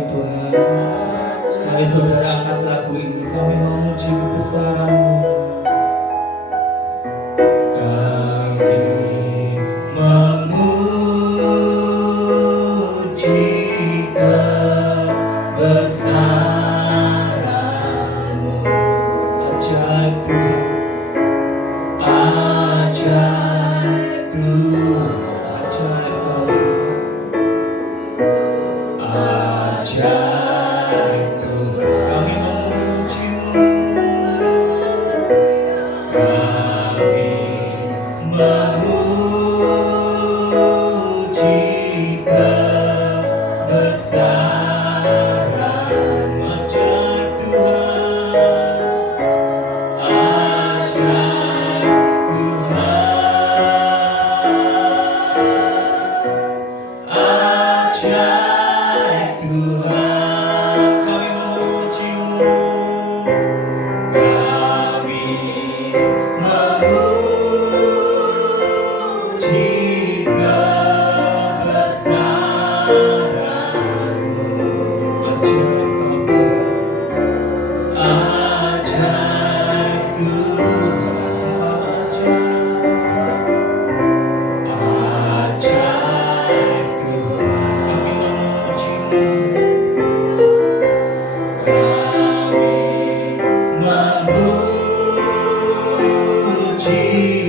kami Tuhan. Mari saudara angkat lagu ini, kami memuji kebesaran-Mu. Kami memuji kebesaran-Mu. Ajaib Tuhan, ajaib Tuhan, ajaib Kau Tuhan, ajaib Tuhan. Kami memuji-Mu, kami memuji kebesaran-Mu. Ajaib Tuhan, ajaib Tuhan, ajaib Tuhan. Kami memuji-Mu, kami memuji kebesaran-Mu. Ajaib Kau Tuhan, ajaib Tuhan, ajaib Tuhan. Kami memuji-Mu, kami memuji kebesaran-Mu.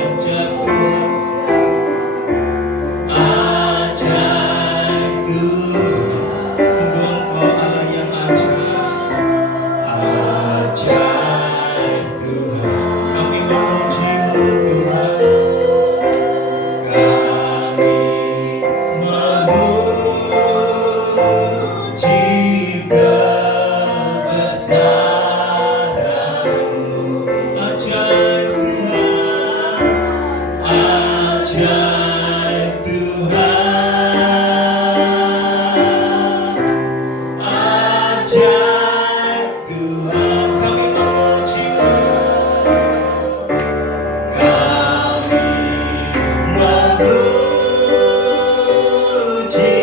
Ajaib Tuhan, ajaib Tuhan. Sungguh Engkau Allah yang ajaib Tuhan. Kami memuji-Mu Tuhan, kami memuji kebesaran-Mu. Ajaib Tuhan, ajaib Tuhan, ajaib Tuhan. Kami memuji-Mu, kami memuji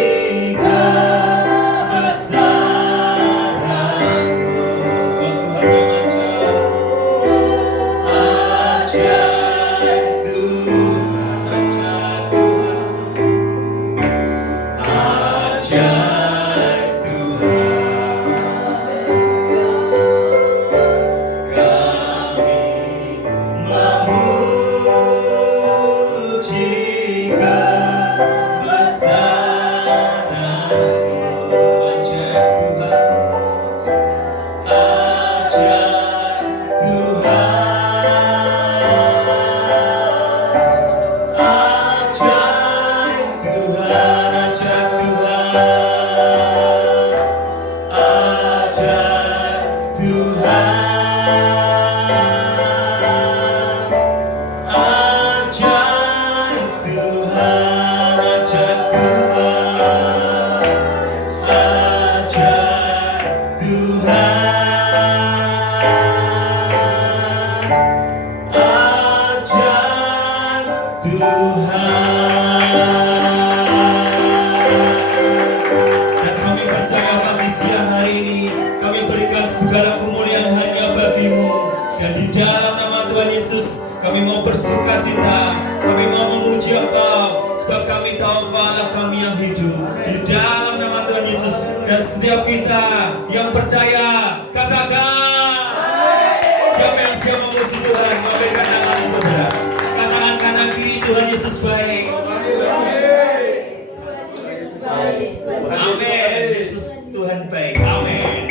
kebesaran-Mu. Kau Tuhan yang ajaib Tuhan, ajaib Tuhan, ajaib Tuhan. Kami memuji kebesaran-Mu. Ajaib Tuhan, ajaib Tuhan, ajaib Tuhan, ajaib Tuhan, ajaib Tuhan, ajaib Tuhan, ajaib Tuhan, ajaib Tuhan, ajaib Tuhan. Dan kami percaya pagi siang hari ini kami berikan segala kemuliaan hanya bagi-Mu. Dan di dalam nama Tuhan Yesus kami mau bersuka cita, kami mau memuji Engkau, sebab kami tahu Engkau Allah kami yang hidup. Di dalam nama Tuhan Yesus, dan setiap kita yang percaya katakan, siapa yang siap memuji Tuhan, memberikan tangan saudara. Katakan kanan kiri, Tuhan Yesus baik. Amin. Yesus Tuhan baik. Amin.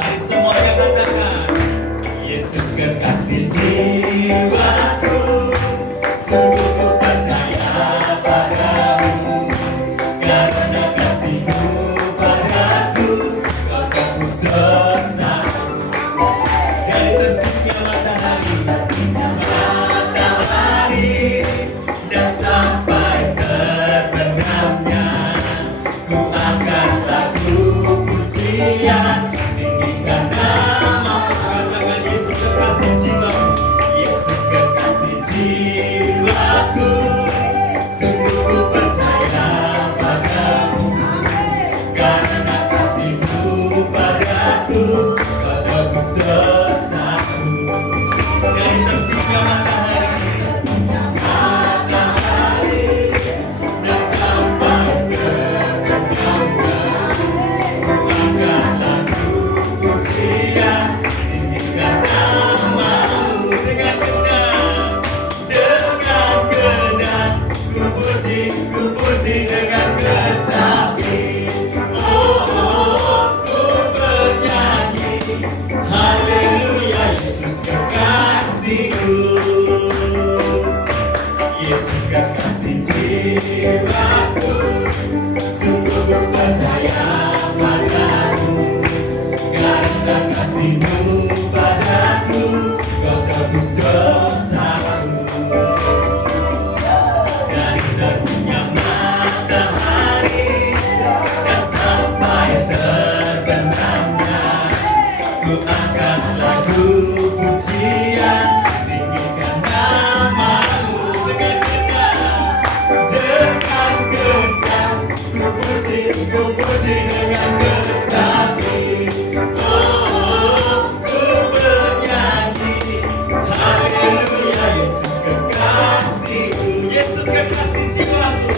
Mari semuanya kekasih jiwaku, sungguh ku percaya padamu, karena kasihmu padaku, kau tebus dosaku. Dari terbitnya matahari dan sampai terbenamnya, ku angkat lagu pujian, tinggikan nama. Katakan Yesus kekasih jiwaku, Yesus kekasih jiwaku, sungguh ku percaya padamu, karena kasihmu padaku, kau tebus dosaku. Dari terbitnya matahari dan sampai terbenamnya, ku angkat lagu pujian, tinggikan namamu. Dengan genang ku puji dengan kecapi. Oh, ku bernyanyi haleluya, Yesus kekasihku, Yesus kekasih jiwaku, sungguh ku percaya padamu, karena kasihmu padaku, kau tebus dosaku. Dari terbitnya matahari dan sampai terbenamnya, ku angkat lagu pujian, tinggikan namamu. Dengan genang ku puji dengan kecapi. Oh, ku bernyanyi haleluya, Yesus kekasihku, Yesus kekasih jiwaku,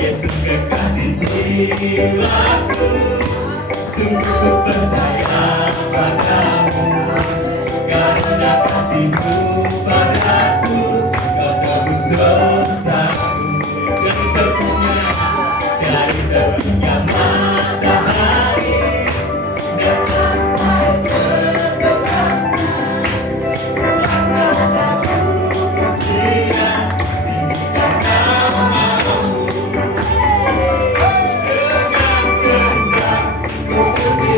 Yesus kekasih jiwaku, sungguh ku percaya padamu, karena kasihmu padaku, kau tebus dosaku. Dari terbitnya matahari dan sampai terbenamnya, ku angkat lagu pujian, tinggikan namamu. Dengan genang ku puji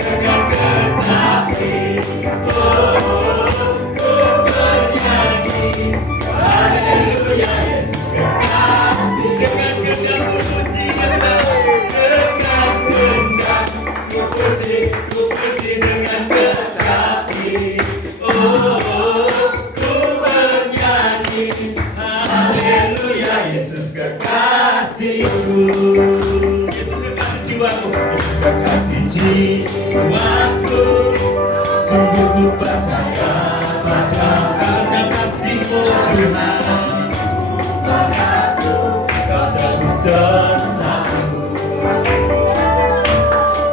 dengan kecapi. Oh, ku bernyanyi haleluya, Yesus kekasih. Dengan genang ku puji, dengan genang ku puji dengan kecapi. Oh, ku bernyanyi haleluya, Yesus kekasihku, Yesus kekasih jiwaku, Yesus kekasih jiwaku, sungguh ku percaya padamu, karena kasihmu Tuhan padaku, kau tebus dosaku.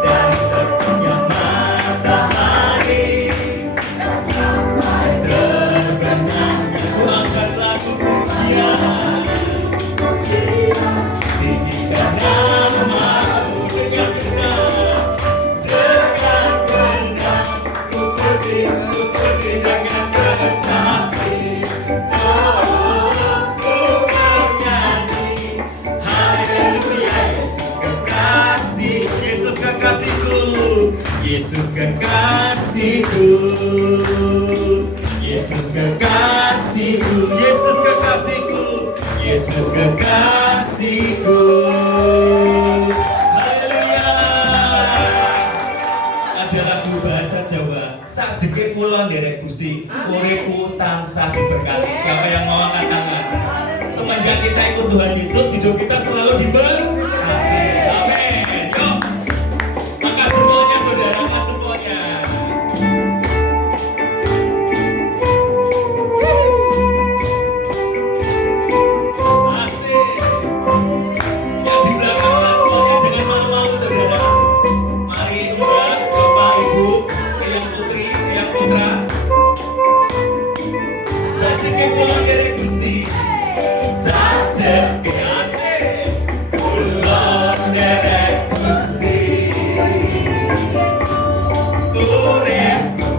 Dari terbitnya matahari dan sampai terbenamnya, ku angkat lagu pujian, tinggikan namamu. Dengan genang ku puji dengan kecapi. Oh, ku bernyanyi haleluya, Yesus kekasih, Yesus kekasihku, Yesus kekasihku, Yesus kekasihku, Yesus kekasihku, Yesus kekasihku. Haleluya. Ada lagu bahasa Jawa, sajeke kula nderek Gusti, uripku tansah diberkati. Siapa yang mau angkat tangan? Semenjak kita ikut Tuhan Yesus, hidup kita selalu diberkati. Amin. Yuk, angkat jempolnya saudara, angkat jempolnya. Asik. Yang di belakang angkat jempolnya, jangan malu-malu saudara. Mari undang Bapak Ibu, Eyang Putri, Eyang Putra. Sajeke kula nderek Gusti, sajeke asik kula nderek Gusti, uripku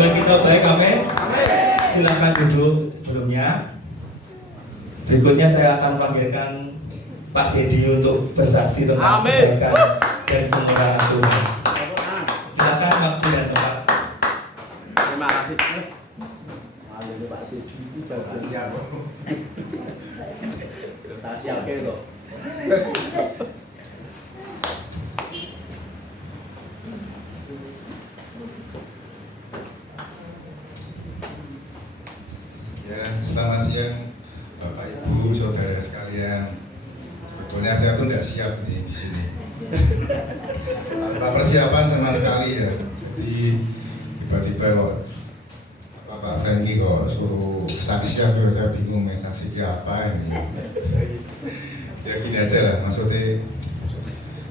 Tuhan kita baik, amin. Silakan duduk sebelumnya. Berikutnya saya akan panggilkan Pak Dedi untuk bersaksi tentang kebaikan dan kemurahan Tuhan. Silakan waktu dan tempat. Terima kasih. Pak Dedi, terima kasih. Ya, selamat siang Bapak Ibu, saudara sekalian. Sebetulnya saya tuh nggak siap nih di sini. Tanpa persiapan sama sekali ya. Jadi tiba-tiba kok Pak Franky kok suruh kesaksian, saya bingung mau saksi apa ini. Ya gini aja lah, maksudnya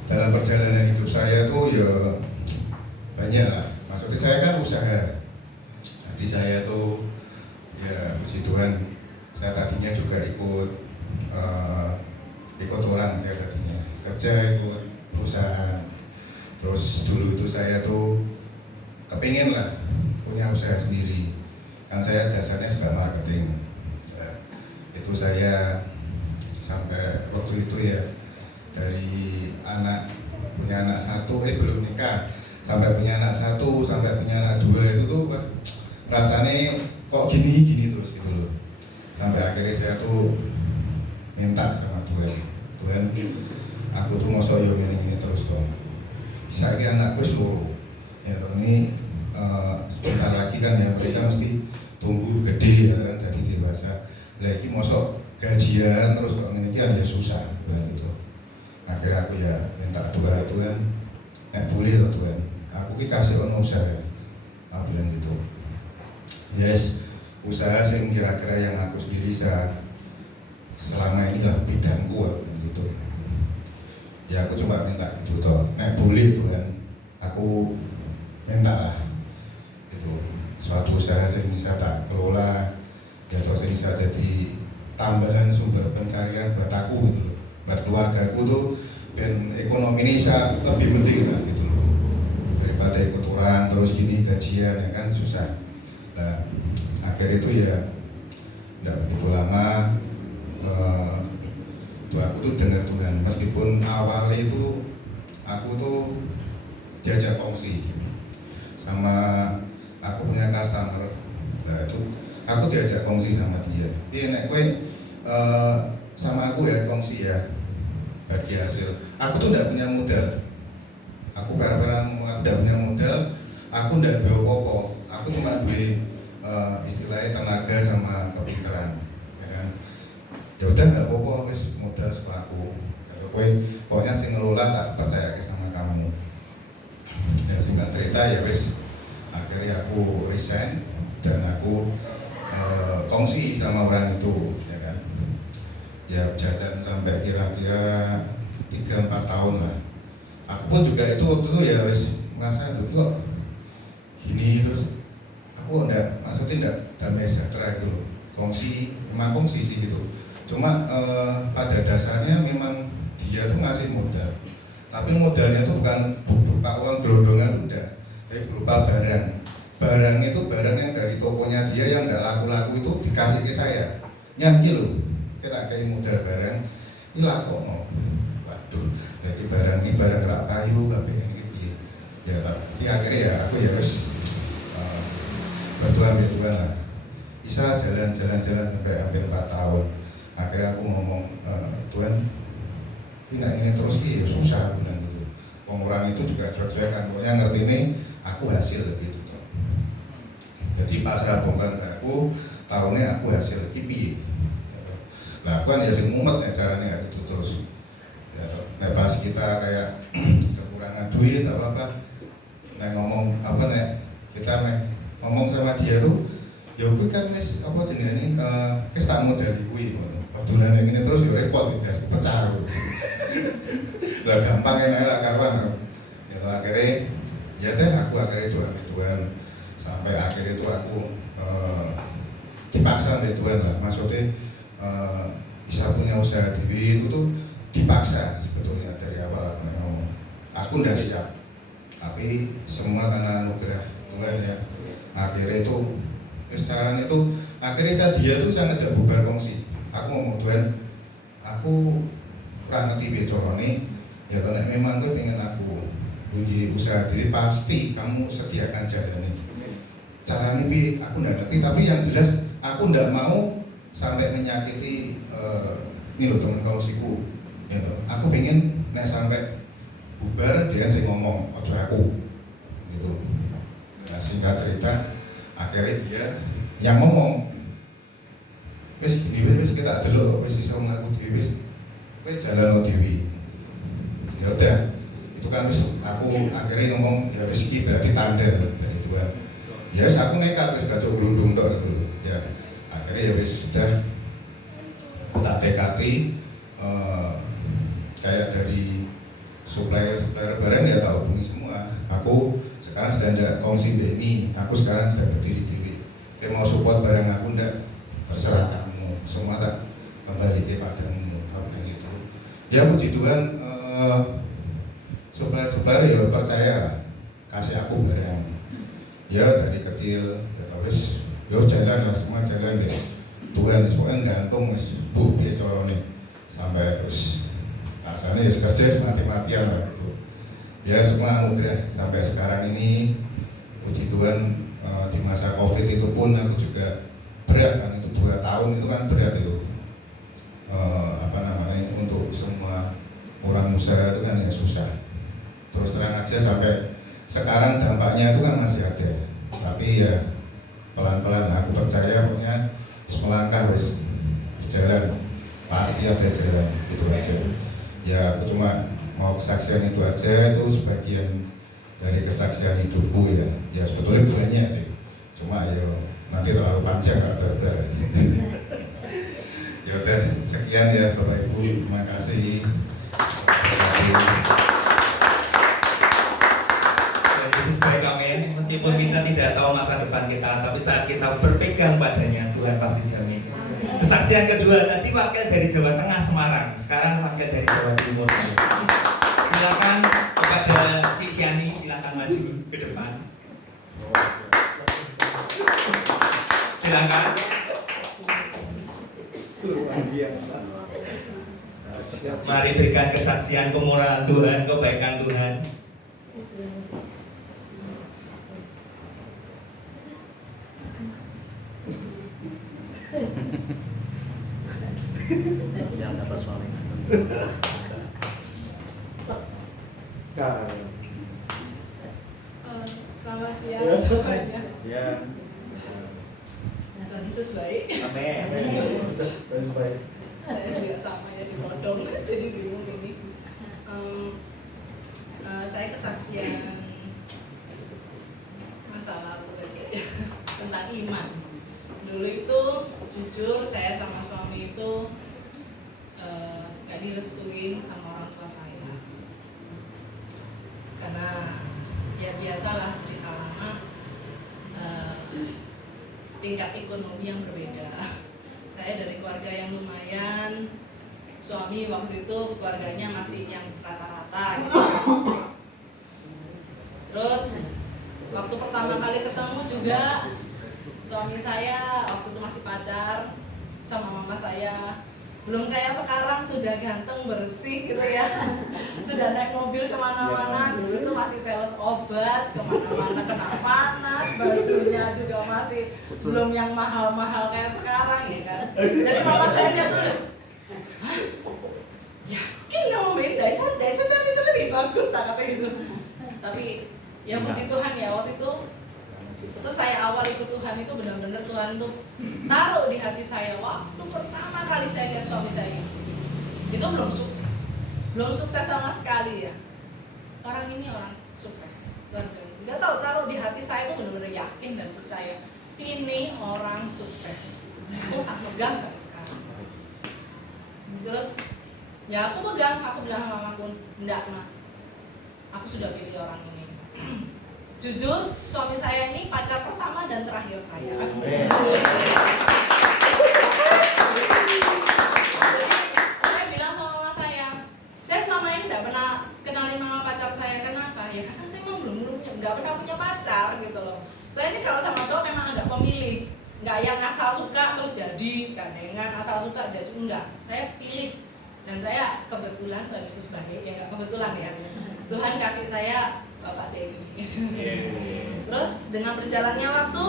dalam perjalanan hidup saya tuh ya banyak lah. Maksudnya saya kan usaha. Hati saya tuh ya puji Tuhan, saya tadinya juga ikut orang ya, tadinya kerja ikut perusahaan. Terus dulu itu saya tuh kepingin lah punya usaha sendiri, kan saya dasarnya juga marketing ya, itu saya sampai waktu itu ya dari punya anak satu, belum nikah, sampai punya anak satu, sampai punya anak dua, itu tuh rasanya kok gini terus gitu loh. Sampai akhirnya saya tuh minta sama Tuhan, aku tuh mau soyo gini terus dong. Saya anakku seluruh, ya ini sebentar lagi kan ya mereka mesti tumbuh gede ya kan, jadi dewasa. Lagi mosok gajian terus kok ini kan ya susah kan gitu. Akhirnya aku ya minta Tuhan, boleh loh Tuhan, aku kasih ono usaha, aku bilang gitu. Yes, usaha yang kira-kira yang aku sendiri selama ini lah bidangku gitu. Ya aku cuma minta itu toh, boleh Tuhan, aku minta lah itu suatu usaha yang bisa tak kelola, ya atau yang bisa jadi tambahan sumber pencarian buat aku gitu loh, buat keluarga aku tuh, dan ekonomi ini bisa lebih penting lah gitu loh, daripada ikut orang terus gini gajian ya kan susah. Nah, akhir itu ya tidak begitu lama tuh aku tuh dengar Tuhan, meskipun awalnya itu aku tuh diajak kongsi sama aku punya customer. Nah itu aku diajak kongsi sama dia, nek kowe sama aku ya kongsi ya bagi hasil. Aku tuh tidak punya modal, aku barang-barang aku tidak punya modal, aku tidak bawa apa-apa, aku cuma istilahnya tenaga sama kepintaran ya kan. Ya udah nggak apa-apa, wis modal sekolahku. Kowe pokoknya sing ngelola tak percaya sama kamu. Ya singkat cerita ya wis akhirnya aku resign dan aku kongsi sama orang itu, ya kan. Ya jalan sampai kira-kira 3-4 tahun lah. Aku pun juga itu waktu itu ya wis merasa kok gini, terus aku maksudnya enggak damai sejahtera gitu loh. Memang kongsi sih gitu. Cuma pada dasarnya memang dia tuh ngasih modal, tapi modalnya tuh bukan berupa uang gelondongan, enggak, tapi berupa barang. Barang itu barang yang dari tokonya dia yang enggak laku-laku itu dikasih ke saya. Nyanyi loh, kita kayak modal barang, ini laku mau. Waduh, jadi barang ini barang rak kayu, apa yang gitu. Ya tapi akhirnya ya aku ya harus bertuan lah. Bisa jalan sampai hampir 4 tahun. Akhirnya aku ngomong, Tuhan, ini terus ya susah bilang gitu. Orang itu juga cuek-cuekan, pokoknya ngerti ini aku hasil gitu. Jadi pasrah bongkar aku, tahunnya aku hasil kipi. Nah aku kan ya sing mumet ya caranya gitu terus. Ya, nah pas kita kayak kekurangan duit apa, nah ngomong apa nih, kita ngomong sama dia tuh, ya gue kan wis apa jenenge wis tak modal kuwi ngono. Waktu ini terus ya repot ya pecah. Lah gampang enak lah karuan. Ya akhirnya ya deh aku akhirnya Tuhan sampai akhir itu aku dipaksa oleh Tuhan lah. Maksudnya bisa punya usaha dewi itu tuh dipaksa sebetulnya dari awal aku ngomong. Aku ndak siap. Tapi semua karena anugerah Tuhan ya. Akhirnya itu sekarang itu akhirnya dia tuh saya ngejak bubar kongsi. Aku ngomong Tuhan, aku kurang ngerti becorone, ya kalau memang gue pengen aku di usaha diri pasti kamu sediakan jalannya. Caranya bi aku nggak ngerti, tapi yang jelas aku nggak mau sampai menyakiti ini loh teman kongsiku. Ya, aku pengen nek sampai bubar dia sih ngomong, ojo aku, gitu. Nah, singkat cerita, akhirnya dia yang ngomong. Wes gini wes kita delok wes iso mlaku dhewe wes jalan dhewe. Ya udah, itu kan wes aku akhirnya ngomong ya wes iki berarti tanda dari Tuhan. Ya wes aku nekat wes gak glundung tok gitu. Ya akhirnya ya wes sudah tak dekati kayak dari supplier barang ya tak hubungi semua. Aku sekarang sedang ada kongsi BNI, aku sekarang sedang berdiri diri. Kayak mau support barang aku ndak, terserah kamu, semua tak kembali kepadamu, apa gitu. Ya puji Tuhan, supplier ya percaya kasih aku barang. Ya dari kecil, ya wis, yo jalan lah semua jalan deh. Tuhan pokoknya gantung wis bu dia corone sampai terus rasanya ya kerja mati-matian lah gitu. Ya semua anugerah sampai sekarang ini puji Tuhan. Di masa COVID itu pun aku juga berat kan, itu 2 tahun itu kan berat itu untuk semua orang usaha itu kan ya susah. Terus terang aja sampai sekarang dampaknya itu kan masih ada, tapi ya pelan-pelan aku percaya pokoknya melangkah wis jalan pasti ada jalan, itu aja. Ya aku cuma mau kesaksian itu aja, itu sebagian dari kesaksian hidupku ya. Ya sebetulnya banyak sih, cuma ya nanti terlalu panjang gak barbar. Ya udah sekian ya Bapak Ibu, terima kasih. Yesus baik, amin. Meskipun kita tidak tahu masa depan kita, tapi saat kita berpegang padanya, Tuhan pasti jamin. Kesaksian kedua tadi wakil dari Jawa Tengah Semarang, sekarang wakil dari Jawa Timur. Silakan kepada Cik Siani, silakan maju ke depan. Silakan. Luar biasa. Mari berikan kesaksian kemurahan Tuhan, kebaikan Tuhan. Yang dapat suami. Selamat siang semuanya. Ya. Tuhan Yesus baik. Amin. Sudah baik. Saya bagian masa lalu aja ya. Tentang iman. Dulu itu jujur saya sama suami itu gak direstuin sama orang tua saya. Karena ya biasalah cerita lama, tingkat ekonomi yang berbeda. Saya dari keluarga yang lumayan, suami waktu itu keluarganya masih yang rata-rata gitu. Terus waktu pertama kali ketemu juga suami saya waktu itu masih pacar sama mama saya, belum kayak sekarang sudah ganteng bersih gitu ya, sudah naik mobil kemana-mana. Dulu itu masih sales obat, kemana-mana kena panas, bajunya juga masih belum yang mahal-mahal kayak sekarang ya kan. Jadi mama saya lihat tuh, yakin kamu beda, saya cari lebih bagus tak kata gitu. Tapi ya puji Tuhan ya, waktu itu saya awal ikut Tuhan itu benar-benar Tuhan tuh taruh di hati saya waktu pertama kali saya lihat suami saya itu belum sukses sama sekali ya. Orang ini orang sukses, Tuhan nggak tahu taruh di hati saya itu benar-benar yakin dan percaya ini orang sukses. Oh, tak pegang sampai sekarang. Terus ya aku pegang, aku bilang sama mamaku, enggak ma, aku sudah pilih orang ini. Jujur, suami saya ini pacar pertama dan terakhir saya. Jadi saya bilang sama mama saya selama ini tidak pernah kenalin mama pacar saya. Kenapa? Ya karena saya memang belum nggak pernah punya pacar gitu loh. Saya ini kalau sama cowok memang agak pemilih, nggak yang asal suka terus jadi, gandengan asal suka jadi, enggak. Saya pilih dan saya kebetulan Tuhan Yesus baik, ya nggak kebetulan ya. Tuhan kasih saya Bapak Denny. Terus dengan berjalannya waktu,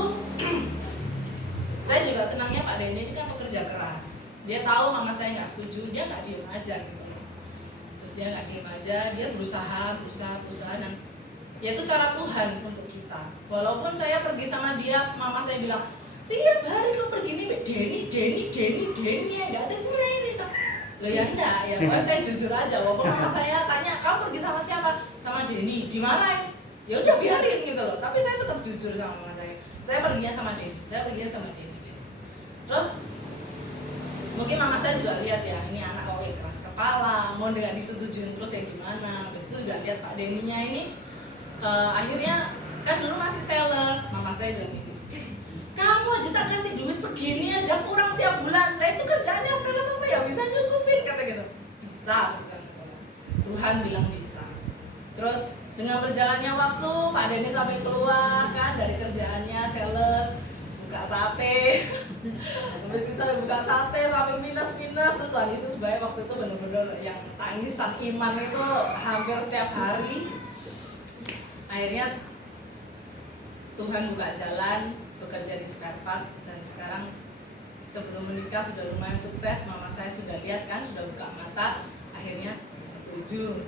saya juga senangnya Pak Denny ini kan pekerja keras. Dia tahu mama saya nggak setuju, dia nggak diem aja gitu. Terus dia nggak diem aja, dia berusaha dan ya itu cara Tuhan untuk kita. Walaupun saya pergi sama dia, mama saya bilang tiap hari kau pergi nih Denny ya nggak ada sebenarnya ini. Loh ya enggak, ya pokoknya saya jujur aja. Walaupun mama saya tanya, kamu pergi sama siapa? Sama Denny, dimarahin. Ya udah biarin gitu loh. Tapi saya tetap jujur sama mama saya. Saya perginya sama Denny. Gitu. Terus mungkin mama saya juga lihat ya, ini anak kok keras kepala, mau dengan disetujuin terus ya gimana. Habis itu juga lihat Pak Denny-nya ini akhirnya kan dulu masih sales. Mama saya bilang gitu, kamu aja tak kasih duit segini aja kurang setiap bulan. Nah itu kerjanya sales apa ya bisa nyukupin kata gitu. Bisa, Tuhan bilang bisa. Terus dengan berjalannya waktu Pak Denny sampai keluar kan dari kerjaannya sales, buka sate. Habis itu sampai buka sate sampai minus. Tuhan Yesus baik waktu itu benar-benar yang tangisan iman itu hampir setiap hari. Akhirnya Tuhan buka jalan, bekerja di spare part, dan sekarang sebelum menikah sudah lumayan sukses. Mama saya sudah lihat kan, sudah buka mata, akhirnya setuju.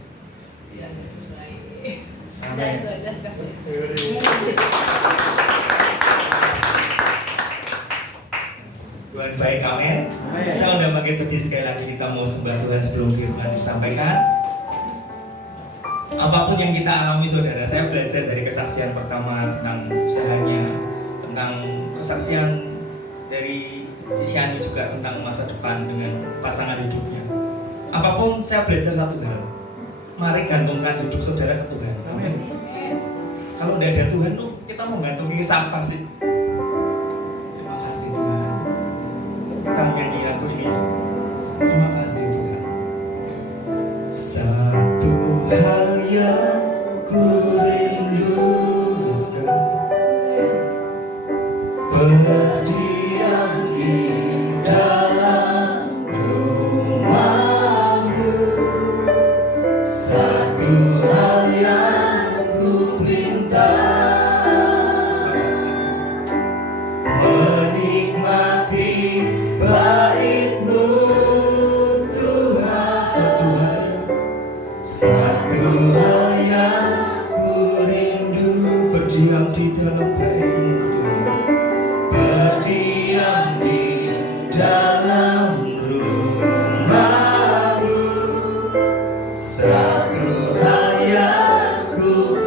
Tuhan Yesus baik. Udah itu aja sekasih. Tuhan baik, amin. Saya undang bangkit berdiri sekali lagi, kita mau sembah Tuhan sebelum firman disampaikan. Apapun yang kita alami saudara, saya belajar dari kesaksian pertama tentang usahanya, tentang kesaksian dari Cisyani juga tentang masa depan dengan pasangan hidupnya. Apapun saya belajar satu hal, mari gantungkan hidup saudara ke Tuhan. Amin. Kalau tidak ada Tuhan, kita mau gantungi sampah sih. Terima kasih Tuhan. Kita menyanyi lagu ini. Terima kasih Tuhan. Satu hal yang ku rindu berdiam di dalam rumahmu. Satu hal yang ku minta, menikmati baik-Mu Tuhan. Satu hal yang ku rindu, berdiam di dalam baik-Mu Tuhan. Berdiam di dalam rumah-Mu. Satu hal yang ku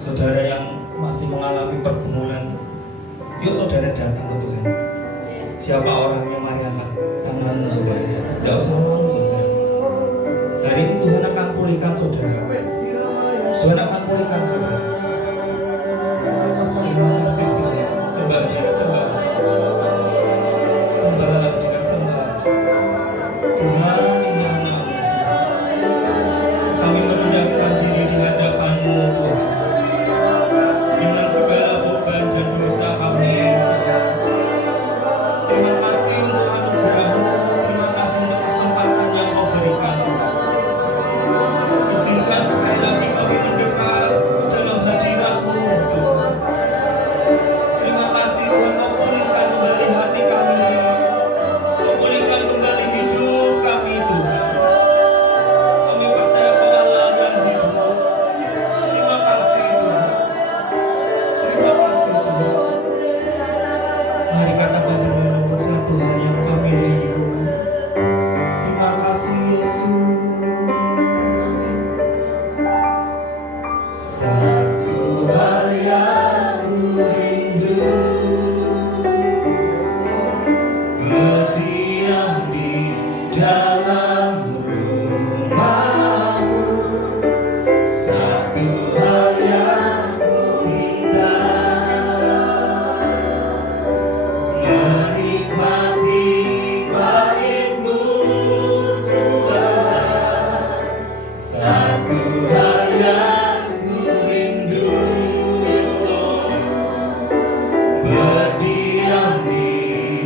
Saudara yang masih mengalami pergumulan, yuk saudara datang ke Tuhan. Siapa orangnya, mari angkat tanganmu saudara. Tidak usah malu saudara. Hari ini Tuhan akan pulihkan saudara. Tuhan akan pulihkan saudara. Terima kasih Tuhan. Sembah Dia, sembah. Sembah Dia, sembah. Tuhan, ini anak-Mu. Kami merendahkan diri di hadapan-Mu Tuhan. Dengan segala beban dan dosa kami Tuhan. Terima kasih untuk anugerah-Mu. Terima kasih untuk kesempatan yang Kau berikan Tuhan. Izinkan sekali lagi kami mendekat dalam hadirat-Mu Tuhan. Terima kasih Tuhan, Kau pulihkan kembali hati kami. Kau pulihkan kembali hidup kami Tuhan. Kami percaya Kau Allah yang hidup. Terima kasih Tuhan. Terima kasih Tuhan. Mari katakan dengan lembut satu hal yang kami rindu. Terima kasih Yesus. Satu hal yang ku rindu, berdiam di dalam rumah-Mu. Satu hal yang ku minta, menikmati bait-Mu Tuhan. Satu hal yang ku rindu, yes Lord, berdiam di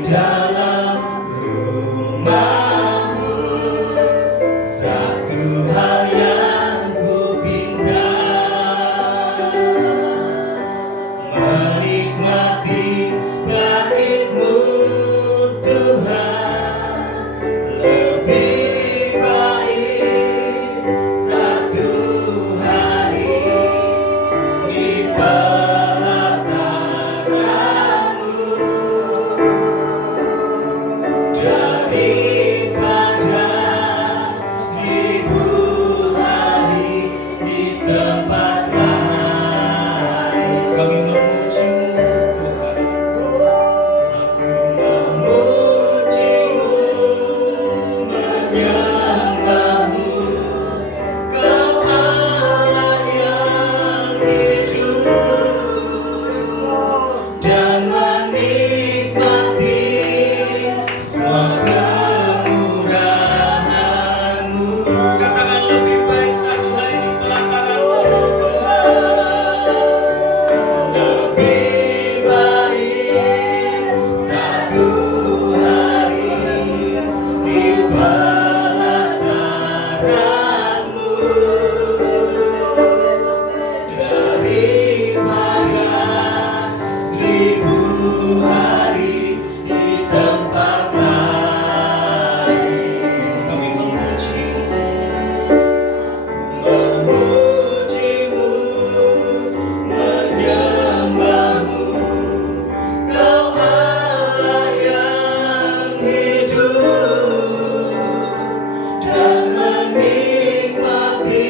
dalam rumah-Mu. Satu hal yang ku pinta, menikmati bait-Mu Tuhan. Lebih baik satu hari di pelataran-Mu daripada 1000 hari di tempat lain. Kami memuji-Mu Tuhan. Aku memuji-Mu, menyembah-Mu. Kau Allah yang hidup dan menikmati semua kemurahan-Mu. Katakan lebih baik satu hari di pelataran-Mu Tuhan. Lebih baik satu hari di pelataran-Mu daripada 1000 hari di tempat lain. Kami memuji-Mu, memuji-Mu, menyembah-Mu. Kau Allah yang hidup dan menikmati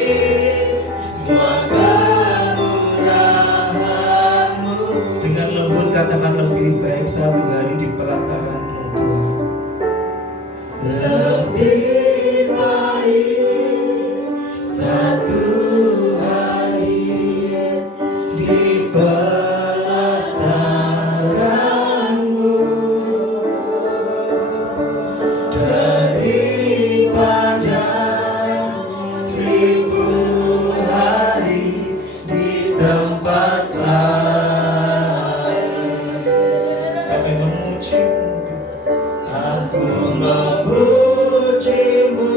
semua kemurahan-Mu. Dengan lembut katakan lebih baik satu hari di pelataran-Mu Tuhan. Lebih baik satu hari di pelataran-Mu daripada 1000 hari di tempat lain. Kami memuji-Mu, aku memuji-Mu,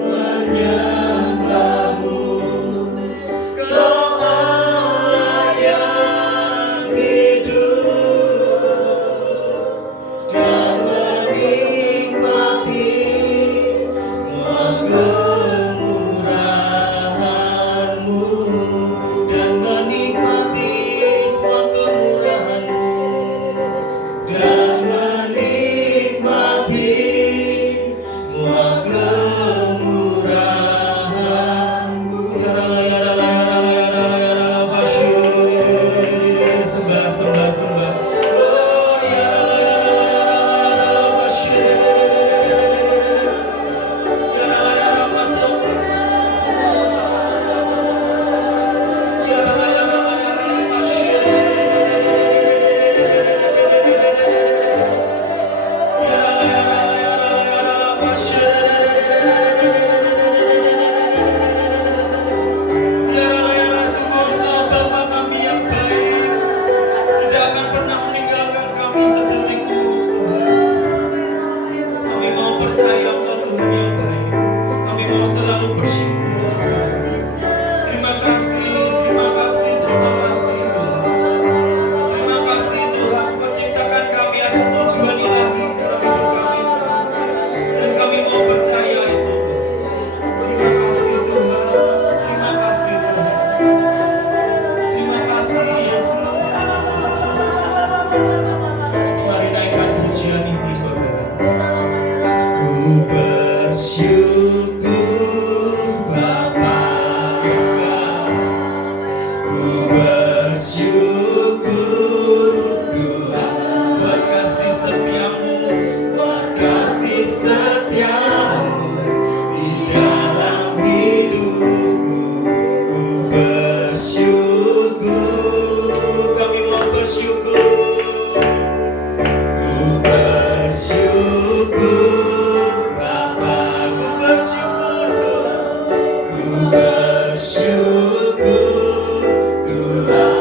menyembah-Mu. Kau Allah yang hidup dan menikmati semua kemurahan-Mu bersyukur Tuhan buat kasih setiamu, buat kasih setiamu di dalam hidupku. Ku bersyukur, kami mau bersyukur. Ku bersyukur Bapa, ku bersyukur Tuhan, ku bersyukur Tuhan.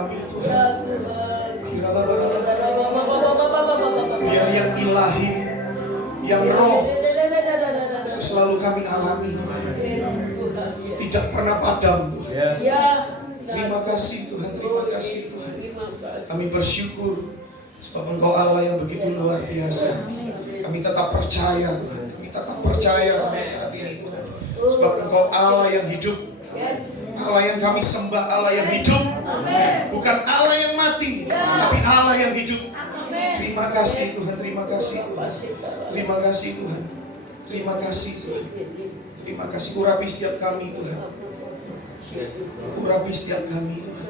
kami Tuhan. Biar yang ilahi, yang roh itu selalu kami alami Tuhan. Tidak pernah padam Tuhan. Terima kasih Tuhan, terima kasih Tuhan. Kami bersyukur sebab Engkau Allah yang begitu luar biasa. Kami tetap percaya Tuhan, kami tetap percaya sampai saat ini Tuhan. Sebab Engkau Allah yang hidup, Allah yang kami sembah, Allah yang hidup. Bukan Allah yang mati, tapi Allah yang hidup. Terima kasih Tuhan, terima kasih Tuhan. Terima kasih Tuhan. Terima kasih Tuhan. Terima kasih, urapi setiap kami Tuhan. Urapi setiap kami Tuhan.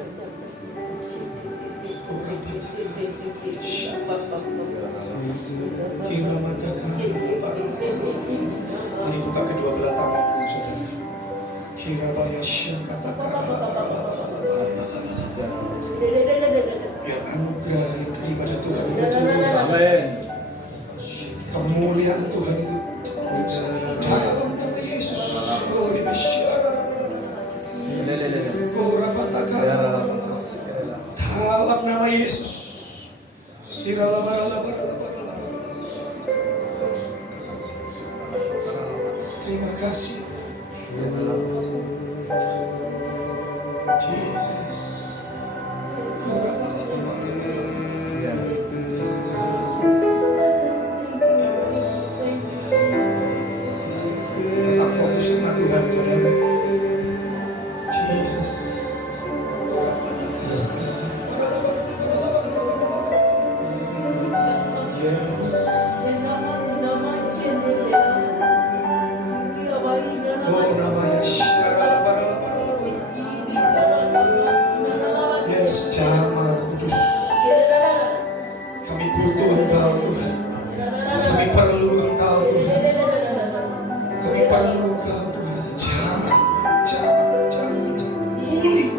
Mari buka kedua belah tanganku saudara. Biar anugerah yang daripada Tuhan itu turun. Kemuliaan Tuhan itu turun dalam nama Yesus. Dalam nama Yesus. Terima kasih Jesus. Tetap fokus sama Tuhan, saudara. Jesus. Yes. Oh, namanya yes, Jama Kudus. Kami butuh Engkau Tuhan. Kami perlu Engkau Tuhan. Kami perlu Engkau Tuhan. Jama Tuhan, Jama. Pulih.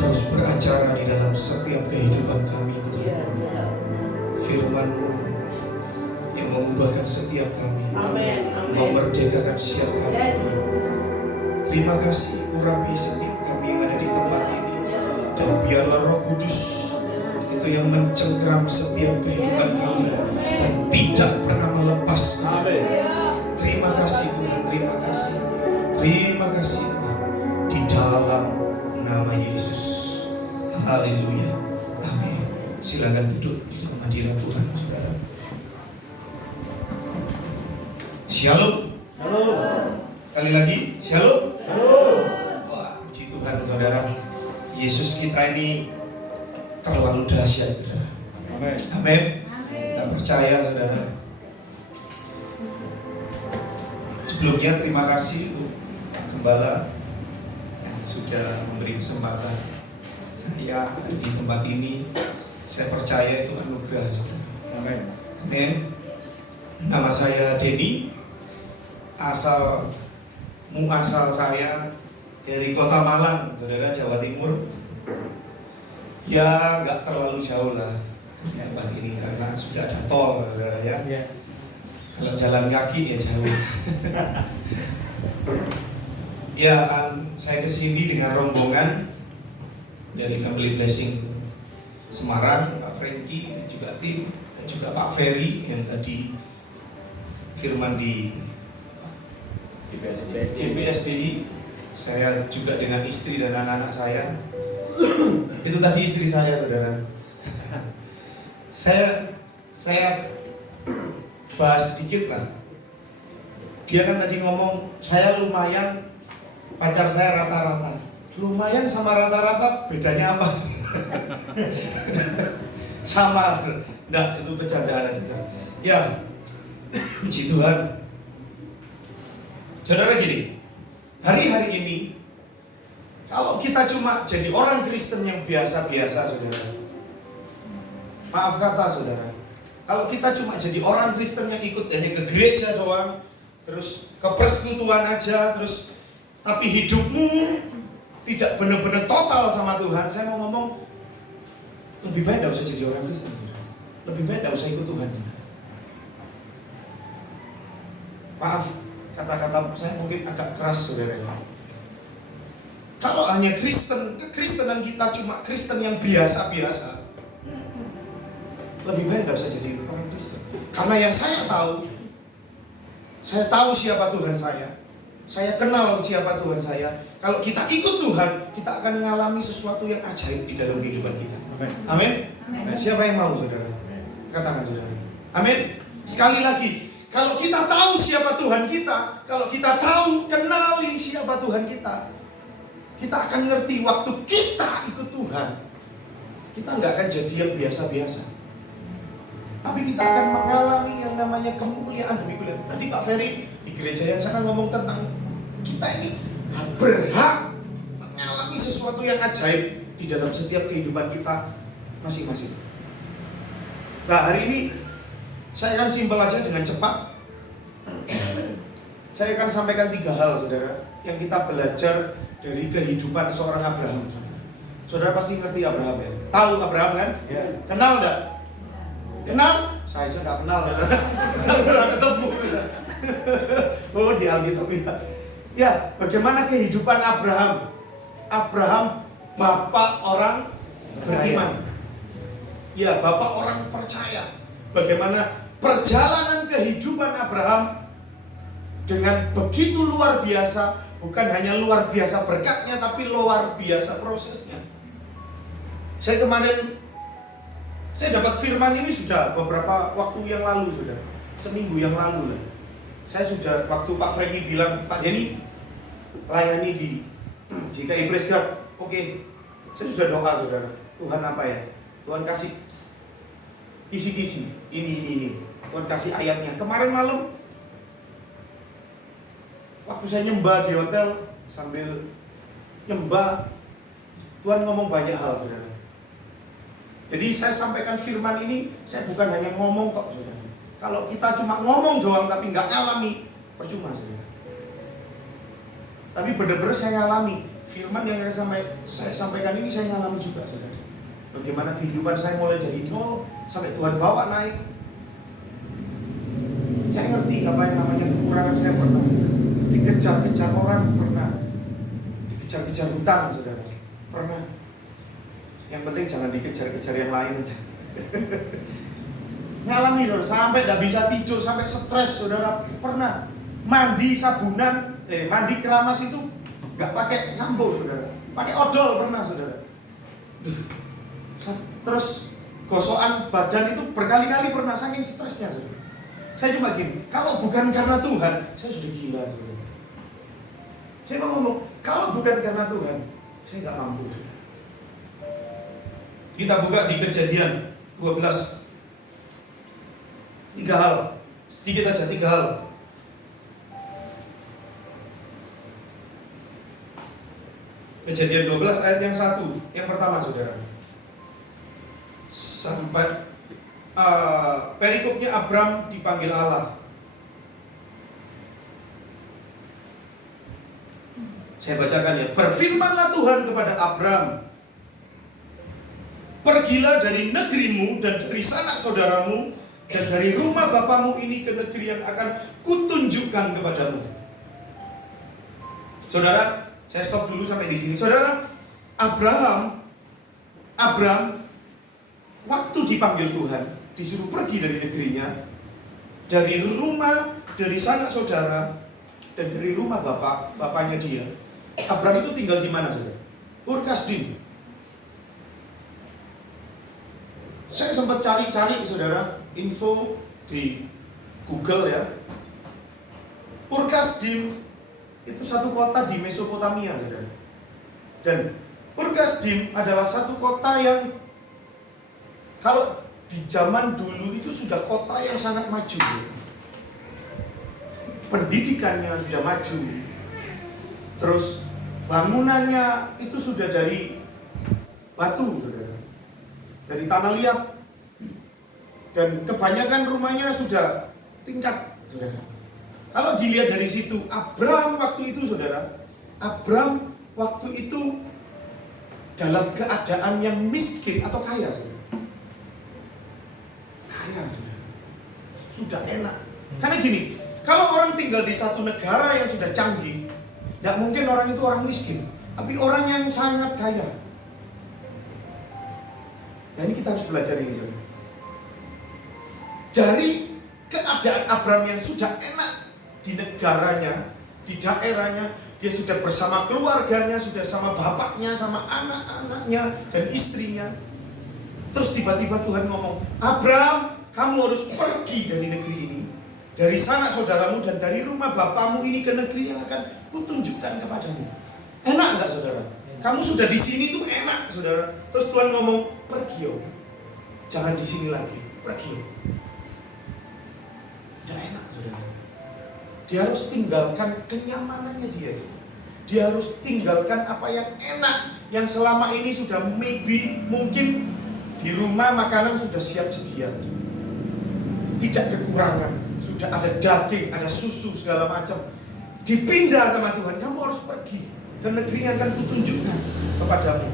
Terus beracara di dalam setiap kehidupan kami Tuhan. mengubahkan setiap kami, Amin. memerdekakan setiap kami. Yes. Terima kasih urapi setiap kami yang ada di tempat ini, dan biarlah Roh Kudus itu yang mencengkeram setiap kehidupan kami dan tidak pernah melepas. Amin. Terima kasih Tuhan, terima kasih. Terima kasih Tuhan. Di dalam nama Yesus. Haleluya. Amin. Silakan duduk di dalam hadirat Tuhan, saudara. Shalom. Sekali lagi, shalom. Wah, puji Tuhan saudara. Yesus kita ini terlalu dahsyat, saudara. Amin. Kita percaya, saudara. Sebelumnya terima kasih untuk Pak Gembala yang sudah memberi kesempatan saya ada di tempat ini. Saya percaya itu anugerah, saudara. Amin. Nama saya Denny. Asal saya dari Kota Malang, saudara, Jawa Timur. Ya nggak terlalu jauh lah tempat ini karena sudah ada tol, saudara ya. Kalau jalan kaki ya jauh. Ya, saya kesini dengan rombongan dari Family Blessing Semarang, Pak Franky, dan juga tim, dan juga Pak Ferry yang tadi firman di GBSDI. Saya juga dengan istri dan anak-anak saya. Itu tadi istri saya, saudara. Saya bahas sedikit lah. Dia kan tadi ngomong, saya lumayan, pacar saya rata-rata. Lumayan sama rata-rata bedanya apa? Sama. Enggak, itu bercandaan aja. Ya, puji Tuhan. Saudara gini, hari-hari ini kalau kita cuma jadi orang Kristen yang biasa-biasa, saudara. Maaf kata, saudara. Kalau kita cuma jadi orang Kristen yang ikut hanya ke gereja doang, terus ke persekutuan aja, terus tapi hidupmu tidak benar-benar total sama Tuhan, saya mau ngomong, lebih baik tidak usah jadi orang Kristen. Lebih baik tidak usah ikut Tuhan. Maaf, kata-kata saya mungkin agak keras, saudara. Kalau hanya Kristen, kekristenan kita cuma Kristen yang biasa-biasa, lebih baik tidak usah jadi orang Kristen. Karena yang saya tahu siapa Tuhan saya kenal siapa Tuhan saya. Kalau kita ikut Tuhan, kita akan mengalami sesuatu yang ajaib di dalam kehidupan kita. Amin. Siapa yang mau, saudara? Katakan, saudara. Amin. Sekali lagi, kalau kita tahu siapa Tuhan kita, kalau kita tahu, kenali siapa Tuhan kita akan ngerti waktu kita ikut Tuhan, kita nggak akan jadi yang biasa-biasa, tapi kita akan mengalami yang namanya kemuliaan demi kemuliaan. Tadi Pak Ferry di gereja yang sana ngomong tentang kita ini berhak mengalami sesuatu yang ajaib di dalam setiap kehidupan kita masing-masing. Nah, hari ini saya akan simpel aja dengan cepat. Saya akan sampaikan 3 hal, saudara, yang kita belajar dari kehidupan seorang Abraham, saudara. Saudara pasti ngerti Abraham ya? Tahu Abraham kan? Ya. Kenal enggak? Kenal? Saya aja nggak kenal, saudara. Nggak pernah ketemu. Oh, di Alkitab ya. Ya, bagaimana kehidupan Abraham? Abraham bapak orang beriman. Ya, bapak orang percaya. Bagaimana perjalanan kehidupan Abraham dengan begitu luar biasa. Bukan hanya luar biasa berkatnya, tapi luar biasa prosesnya. Saya dapat firman ini sudah beberapa waktu yang lalu, sudah seminggu yang lalu lah. Saya sudah, waktu Pak Franky bilang, Pak Denny layani di GKI Praise God. Oke, saya sudah doa, saudara. Tuhan apa ya? Tuhan kasih kisi-kisi ini. Tuhan kasih ayatnya. Kemarin malam waktu saya nyembah di hotel, sambil nyembah, Tuhan ngomong banyak hal, saudara. Jadi saya sampaikan firman ini, saya bukan hanya ngomong tok, saudara. Kalau kita cuma ngomong doang tapi nggak ngalami, percuma, saudara. Tapi benar-benar saya ngalami. Firman yang saya sampaikan ini saya ngalami juga, saudara. Bagaimana kehidupan saya mulai dari nol sampai Tuhan bawa naik. Saya ngerti apa yang namanya kekurangan. Saya pernah dikejar-kejar orang, pernah dikejar-kejar hutang, saudara, pernah. Yang penting jangan dikejar-kejar yang lain aja. Ngalami saudara, sampai tidak bisa tidur, sampai stres, saudara, pernah. Mandi sabunan, mandi keramas itu nggak pakai sampo, saudara, pakai odol, pernah, saudara. Terus gosokan badan itu berkali-kali pernah, saking stresnya, saudara. Saya cuma gini, kalau bukan karena Tuhan, saya sudah gila, saudara. Saya mau ngomong, kalau bukan karena Tuhan, saya nggak mampu, saudara. Kita buka di Kejadian 12. 3 hal, sedikit aja 3 hal. Kejadian 12 ayat yang 1. Yang pertama, saudara, sampai perikopnya Abram dipanggil Allah. Saya bacakan ya. Berfirmanlah Tuhan kepada Abram, pergilah dari negerimu dan dari sanak saudaramu dan dari rumah bapamu ini ke negeri yang akan kutunjukkan kepadamu. Saudara, saya stop dulu sampai di sini. Saudara, Abram waktu dipanggil Tuhan, disuruh pergi dari negerinya, dari rumah, dari sanak saudara, dan dari rumah bapaknya dia. Abram itu tinggal di mana, saudara? Ur Kasdim. Saya sempat cari-cari, saudara, info di Google ya. Ur Kasdim itu satu kota di Mesopotamia, saudara. Dan Ur Kasdim adalah satu kota yang kalau di zaman dulu itu sudah kota yang sangat maju. Pendidikannya sudah maju. Terus bangunannya itu sudah dari batu, saudara. Dari tanah liat. Dan kebanyakan rumahnya sudah tingkat, saudara. Kalau dilihat dari situ, Abram waktu itu, saudara, Abram waktu itu dalam keadaan yang miskin atau kaya, saudara. Kaya, saudara. Sudah enak. Karena gini, kalau orang tinggal di satu negara yang sudah canggih, tidak mungkin orang itu orang miskin, tapi orang yang sangat kaya. Dan ini kita harus belajar ini, saudara. Dari keadaan Abram yang sudah enak di negaranya, di daerahnya, dia sudah bersama keluarganya, sudah sama bapaknya, sama anak-anaknya dan istrinya. Terus tiba-tiba Tuhan ngomong, Abram, kamu harus pergi dari negeri ini, dari sanak saudaramu dan dari rumah bapamu ini ke negeri yang akan kutunjukkan kepadamu. Enak nggak, saudara? Kamu sudah di sini tuh enak, saudara. Terus Tuhan ngomong, pergi yo, jangan di sini lagi, pergi yo. Udah enak, saudara. Dia harus tinggalkan kenyamanannya dia. Dia harus tinggalkan apa yang enak, yang selama ini sudah mungkin di rumah makanan sudah siap sedia, tidak kekurangan, sudah ada daging, ada susu segala macam. Dipindah sama Tuhan, kamu harus pergi ke negeri yang akan kutunjukkan kepadamu.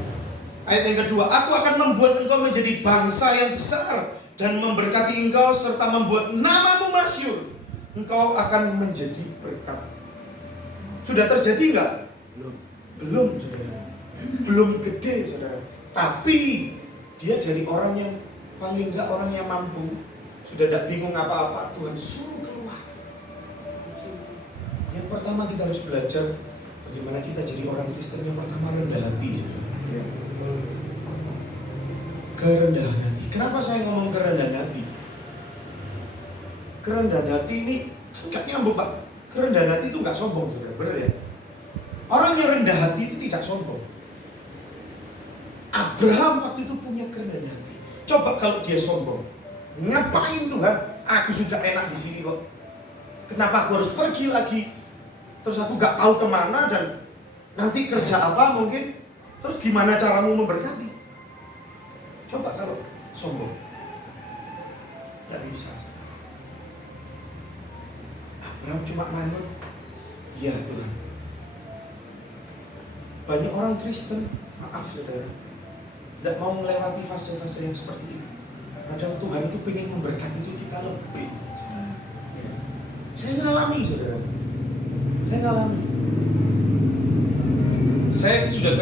Ayat yang kedua, aku akan membuat engkau menjadi bangsa yang besar dan memberkati engkau serta membuat namamu masyhur. Engkau akan menjadi berkat. Sudah terjadi enggak? Belum, saudara. Belum gede, saudara. Tapi dia dari orang yang paling enggak orang yang mampu, sudah tidak bingung apa-apa, Tuhan suruh keluar. Yang pertama kita harus belajar bagaimana kita jadi orang Kristen yang pertama rendah hati, saudara. Kerendahan hati. Kenapa saya ngomong kerendahan hati? Kerendahan hati ini enggak nyambung, Pak. Kerendahan hati itu enggak sombong, saudara. Benar ya? Orang yang rendah hati itu tidak sombong. Abraham waktu itu punya kerendahan hati. Coba kalau dia sombong, ngapain Tuhan? Aku sudah enak di sini kok. Kenapa aku harus pergi lagi? Terus aku gak tahu kemana dan nanti kerja apa mungkin. Terus gimana caramu memberkati? Coba kalau sombong, gak bisa. Abraham cuma manut, ya Tuhan. Banyak orang Kristen, maaf saudara, tidak mau melewati fase-fase yang seperti ini. Padahal Tuhan itu pengen memberkati itu kita lebih. Saya ngalami, saudara. Saya ngalami. Saya sudah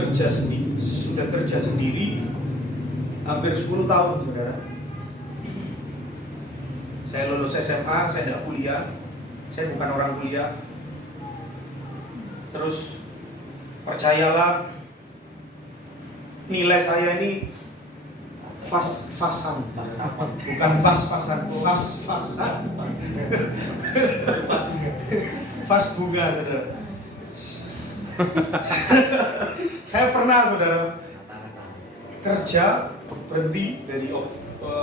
kerja sendiri hampir 10 tahun, saudara. Saya lulus SMA, saya tidak kuliah. Saya bukan orang kuliah. Terus percayalah, nilai saya ini fas-fasan, bukan pas-pasan, fas-fasan. Fas bunga, saudara. Saya pernah, saudara, kerja berhenti dari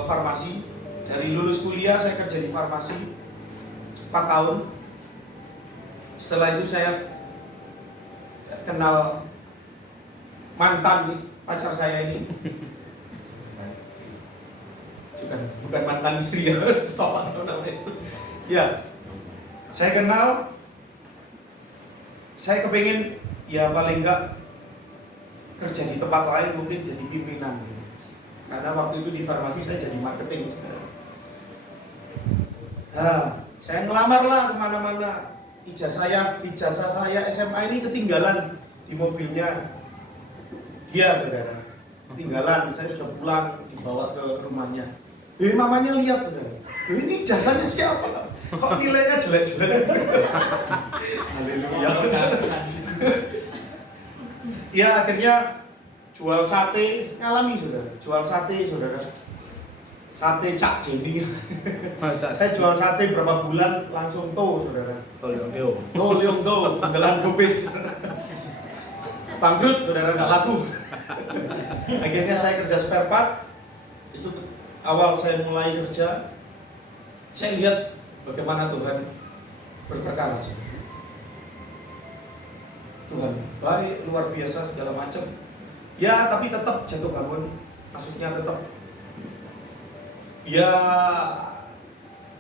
farmasi. Dari lulus kuliah saya kerja di farmasi 4 tahun. Setelah itu saya kenal mantan pacar saya ini. Bukan mantan istri ya, tolak namanya. Ya, saya kenal. Saya kepingin ya paling enggak kerja di tempat lain, mungkin jadi pimpinan. Karena waktu itu di farmasi saya jadi marketing. Nah, saya ngelamar lah kemana-mana. Ijazah saya SMA ini ketinggalan di mobilnya dia, saudara. Ketinggalan, saya sudah pulang, dibawa ke rumahnya. Mamanya lihat, saudara. Ini ijazahnya siapa? Kok nilainya jelek-jelek? Haleluya. Ya akhirnya jual sate, ngalami, saudara. Jual sate, saudara. Sate Cak Deni. Saya jual sate berapa bulan langsung saudara. Liong penggelan gopis. Bangkrut, saudara, nggak laku. Akhirnya saya kerja spare part. Itu awal saya mulai kerja. Saya lihat bagaimana Tuhan berperkara. Tuhan baik, luar biasa segala macam. Ya, tapi tetap jatuh bangun. Maksudnya tetap. Ya,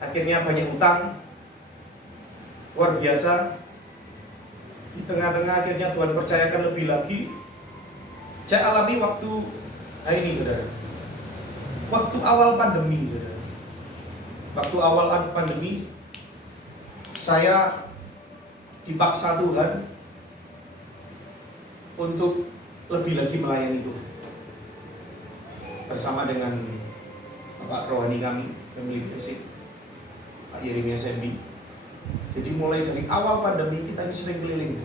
akhirnya banyak utang, luar biasa. Di tengah-tengah akhirnya Tuhan percayakan lebih lagi. Saya alami waktu ini, saudara. Waktu awal pandemi, saudara. Waktu awal pandemi, saya dipaksa Tuhan untuk lebih lagi melayani Tuhan bersama dengan Pak rohani kami, Family Leadership, Pak Yeremia Sembi. Jadi mulai dari awal pandemi kita ini sering keliling.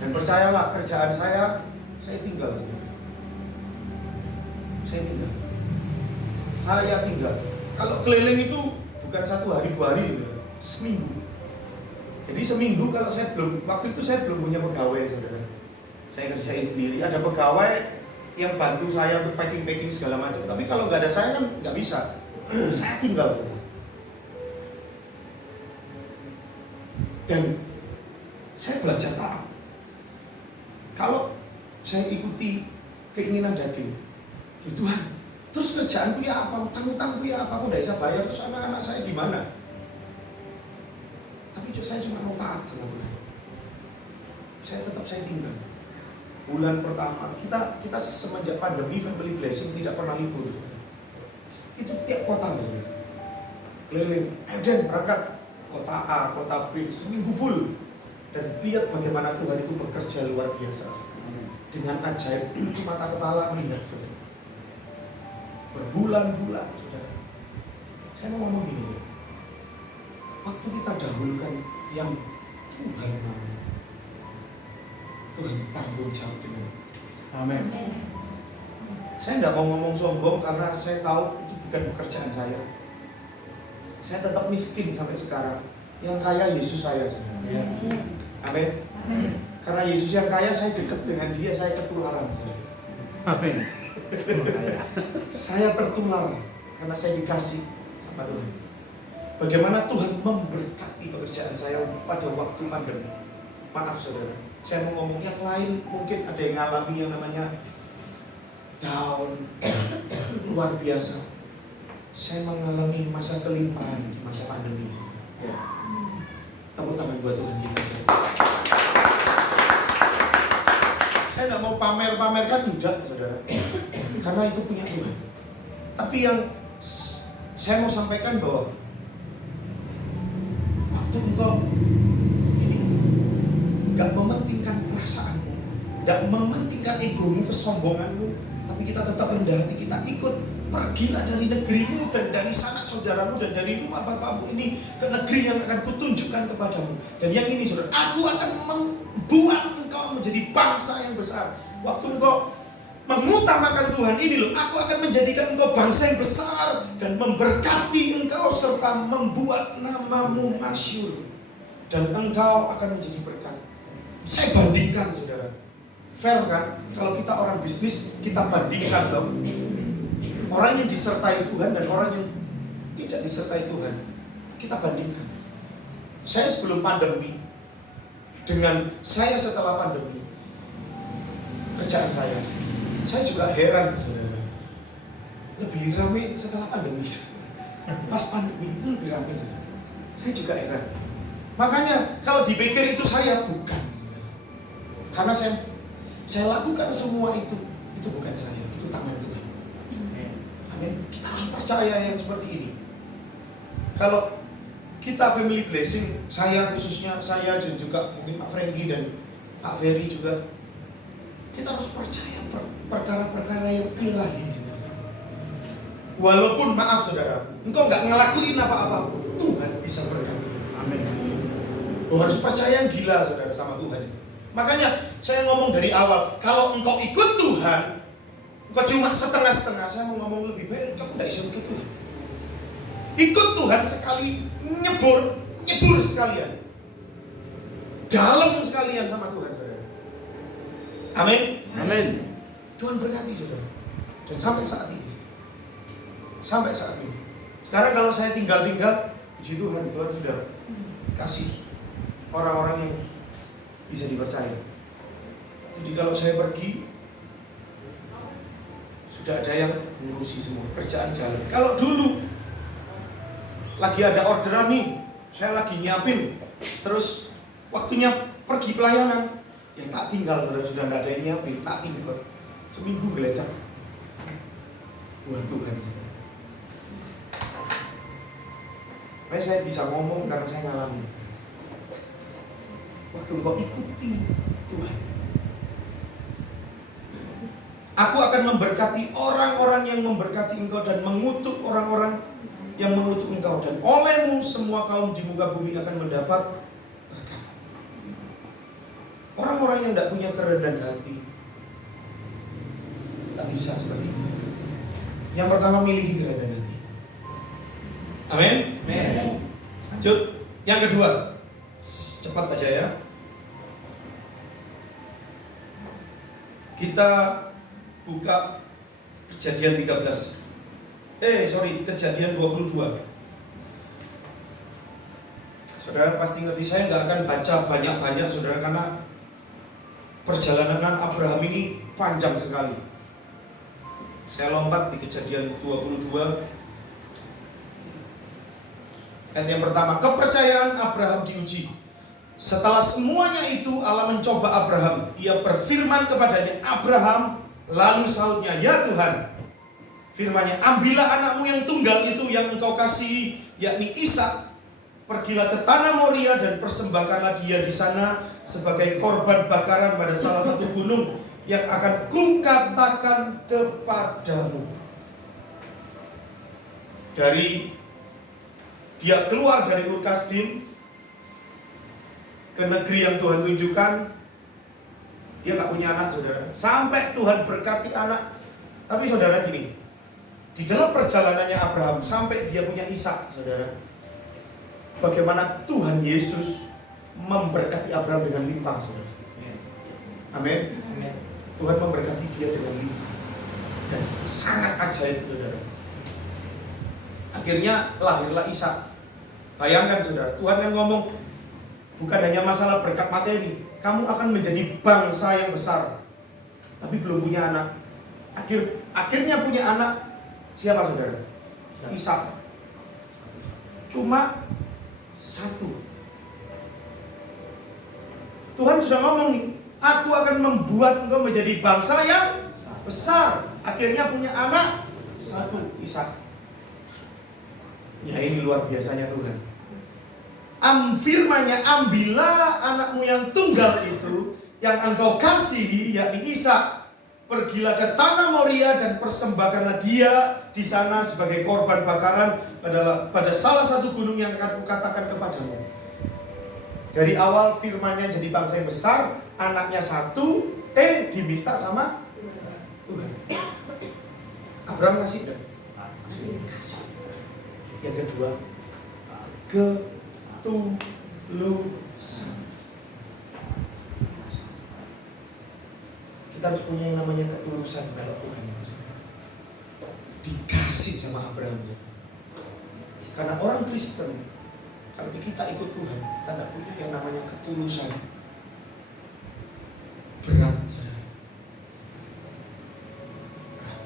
Dan percayalah, kerjaan saya tinggal. Saya tinggal. Kalau keliling itu bukan 1 hari 2 hari, seminggu. Jadi seminggu kalau waktu itu saya belum punya pegawai, saudara. Saya kerjain sendiri. Ada pegawai yang bantu saya untuk packing segala macam. Tapi kalau nggak ada saya kan nggak bisa. Saya tinggal. Dan saya belajar taat. Kalau saya ikuti keinginan daging, ya Tuhan, terus kerjaanku ya apa, utang-utangku ya apa, aku nggak bisa bayar, terus anak-anak saya gimana? Tapi saya cuma mau taat sama Tuhan. Saya tinggal. Bulan pertama, kita semenjak pandemi Family Blessing tidak pernah libur. Itu tiap kota, keliling. Dan berangkat kota A, kota B, seminggu full. Dan lihat bagaimana Tuhan itu bekerja luar biasa. Dengan ajaib, itu mata kepala melihat, saudara. Berbulan-bulan, saudara. Saya mau ngomong gini, saudara. Waktu kita dahulukan yang Tuhan mau, Tuhan tanggung jawab dengan. Amin. Saya tidak mau ngomong sombong karena saya tahu itu bukan pekerjaan saya. Saya tetap miskin sampai sekarang. Yang kaya Yesus saya. Amin. Karena Yesus yang kaya, saya dekat dengan Dia, saya ketularan. Amin. Saya tertular karena saya dikasih sama Tuhan. Bagaimana Tuhan memberkati pekerjaan saya pada waktu pandemi. Maaf, saudara, saya mau ngomong yang lain, mungkin ada yang ngalami yang namanya down, luar biasa. Saya mengalami masa kelimpahan di masa pandemi. Tepuk tangan buat Tuhan kita. Saya tidak mau pamer-pamerkan, tidak, saudara, karena itu punya Tuhan. Tapi yang saya mau sampaikan bahwa engkau gini, gak mementingkan perasaanmu, gak mementingkan egomu, kesombonganmu, tapi kita tetap rendah hati, kita ikut. Pergilah dari negerimu dan dari sanak saudaramu dan dari rumah bapakmu ini ke negeri yang akan kutunjukkan kepadamu. Dan yang ini saudara, aku akan membuat engkau menjadi bangsa yang besar. Waktu engkau mengutamakan Tuhan ini loh, aku akan menjadikan engkau bangsa yang besar dan memberkati engkau serta membuat namamu masyhur. Dan engkau akan menjadi berkat. Saya bandingkan saudara, fair kan? Kalau kita orang bisnis, kita bandingkan dong. Orang yang disertai Tuhan dan orang yang tidak disertai Tuhan, kita bandingkan. Saya sebelum pandemi dengan saya setelah pandemi, kerjaan saya juga heran saudara. Lebih ramai setelah pandemi. Pas pandemi itu lebih ramai saudara. Saya juga heran. Makanya kalau dipikir itu saya bukan saudara. Karena saya lakukan semua itu bukan saya, itu tangan Tuhan. Kita harus percaya yang seperti ini. Kalau kita family blessing, saya khususnya, saya dan juga mungkin Pak Franky dan Pak Ferry juga, kita harus percaya perkara-perkara yang ilahi. Walaupun maaf saudara, engkau nggak ngelakuin apa-apa, Tuhan bisa berkati. Amin. Lo harus percaya yang gila saudara sama Tuhan. Makanya saya ngomong dari awal, kalau engkau ikut Tuhan, engkau cuma setengah-setengah, saya mau ngomong lebih baik, kamu tidak bisa begitu. Ikut Tuhan sekali, nyebur sekalian. Dalam sekalian sama Tuhan, saudara. Amin. Amin. Tuhan berkati, saudara. Dan sampai saat ini. Sekarang kalau saya tinggal, puji Tuhan, Tuhan sudah kasih orang-orang yang bisa dipercaya. Jadi kalau saya pergi, sudah ada yang ngurusi semua, kerjaan jalan. Kalau dulu lagi ada orderan nih, saya lagi nyiapin, terus waktunya pergi pelayanan, ya tak tinggal kalau sudah tidak ada yang nyiapin, tak tinggal. Seminggu geledak. Buat Tuhan. Makanya saya bisa ngomong karena saya ngalami. Waktu engkau ikuti Tuhan, aku akan memberkati orang-orang yang memberkati engkau dan mengutuk orang-orang yang mengutuk engkau. Dan olehmu semua kaum di muka bumi akan mendapat berkat. Orang-orang yang tidak punya kerendahan hati tak bisa seperti itu. Yang pertama, miliki kerendahan hati. Amin. Lanjut. Yang kedua, cepat aja ya. Kita buka Kejadian 13. Kejadian 22. Saudara pasti ngerti, saya nggak akan baca banyak-banyak saudara, karena perjalanan Abraham ini panjang sekali. Saya lompat di Kejadian 22. Ayat yang pertama, kepercayaan Abraham diuji. Setelah semuanya itu Allah mencoba Abraham. Ia berfirman kepadanya, Abraham. Lalu sahutnya, ya Tuhan. Firman-Nya, ambillah anakmu yang tunggal itu yang engkau kasihi, yakni Ishak. Pergilah ke tanah Moria dan persembahkanlah dia di sana sebagai korban bakaran pada salah satu gunung yang akan kukatakan kepadamu. Dia keluar dari Ur Kasdim ke negeri yang Tuhan tunjukkan. Dia gak punya anak saudara, sampai Tuhan berkati anak. Tapi saudara gini, di dalam perjalanannya Abraham sampai dia punya Ishak saudara, bagaimana Tuhan Yesus memberkati Abraham dengan limpah saudara. Amin. Tuhan memberkati dia dengan limpah dan sangat ajaib saudara. Akhirnya lahirlah Ishak. Bayangkan saudara, Tuhan kan ngomong, bukan hanya masalah berkat materi, kamu akan menjadi bangsa yang besar, tapi belum punya anak. Akhirnya punya anak. Siapa saudara? Ishak. Cuma satu. Tuhan sudah ngomong nih, aku akan membuat engkau menjadi bangsa yang besar. Akhirnya punya anak satu, Ishak. Ya ini luar biasanya Tuhan. Firman-Nya, ambillah anakmu yang tunggal itu, yang engkau kasihi, yakni Ishak. Pergilah ke tanah Moria dan persembahkanlah dia di sana sebagai korban bakaran pada salah satu gunung yang akan kukatakan kepadamu. Dari awal firman-Nya jadi bangsa yang besar, anaknya satu, diminta sama Tuhan. Abraham kasih kan? Kasih. Yang kedua, ketulusan. Kita harus punya yang namanya ketulusan kalau Tuhan. Dikasih sama Abraham. Karena orang Kristen, kalau kita ikut Tuhan, kita tidak punya yang namanya ketulusan. Berat, saudara. Berat.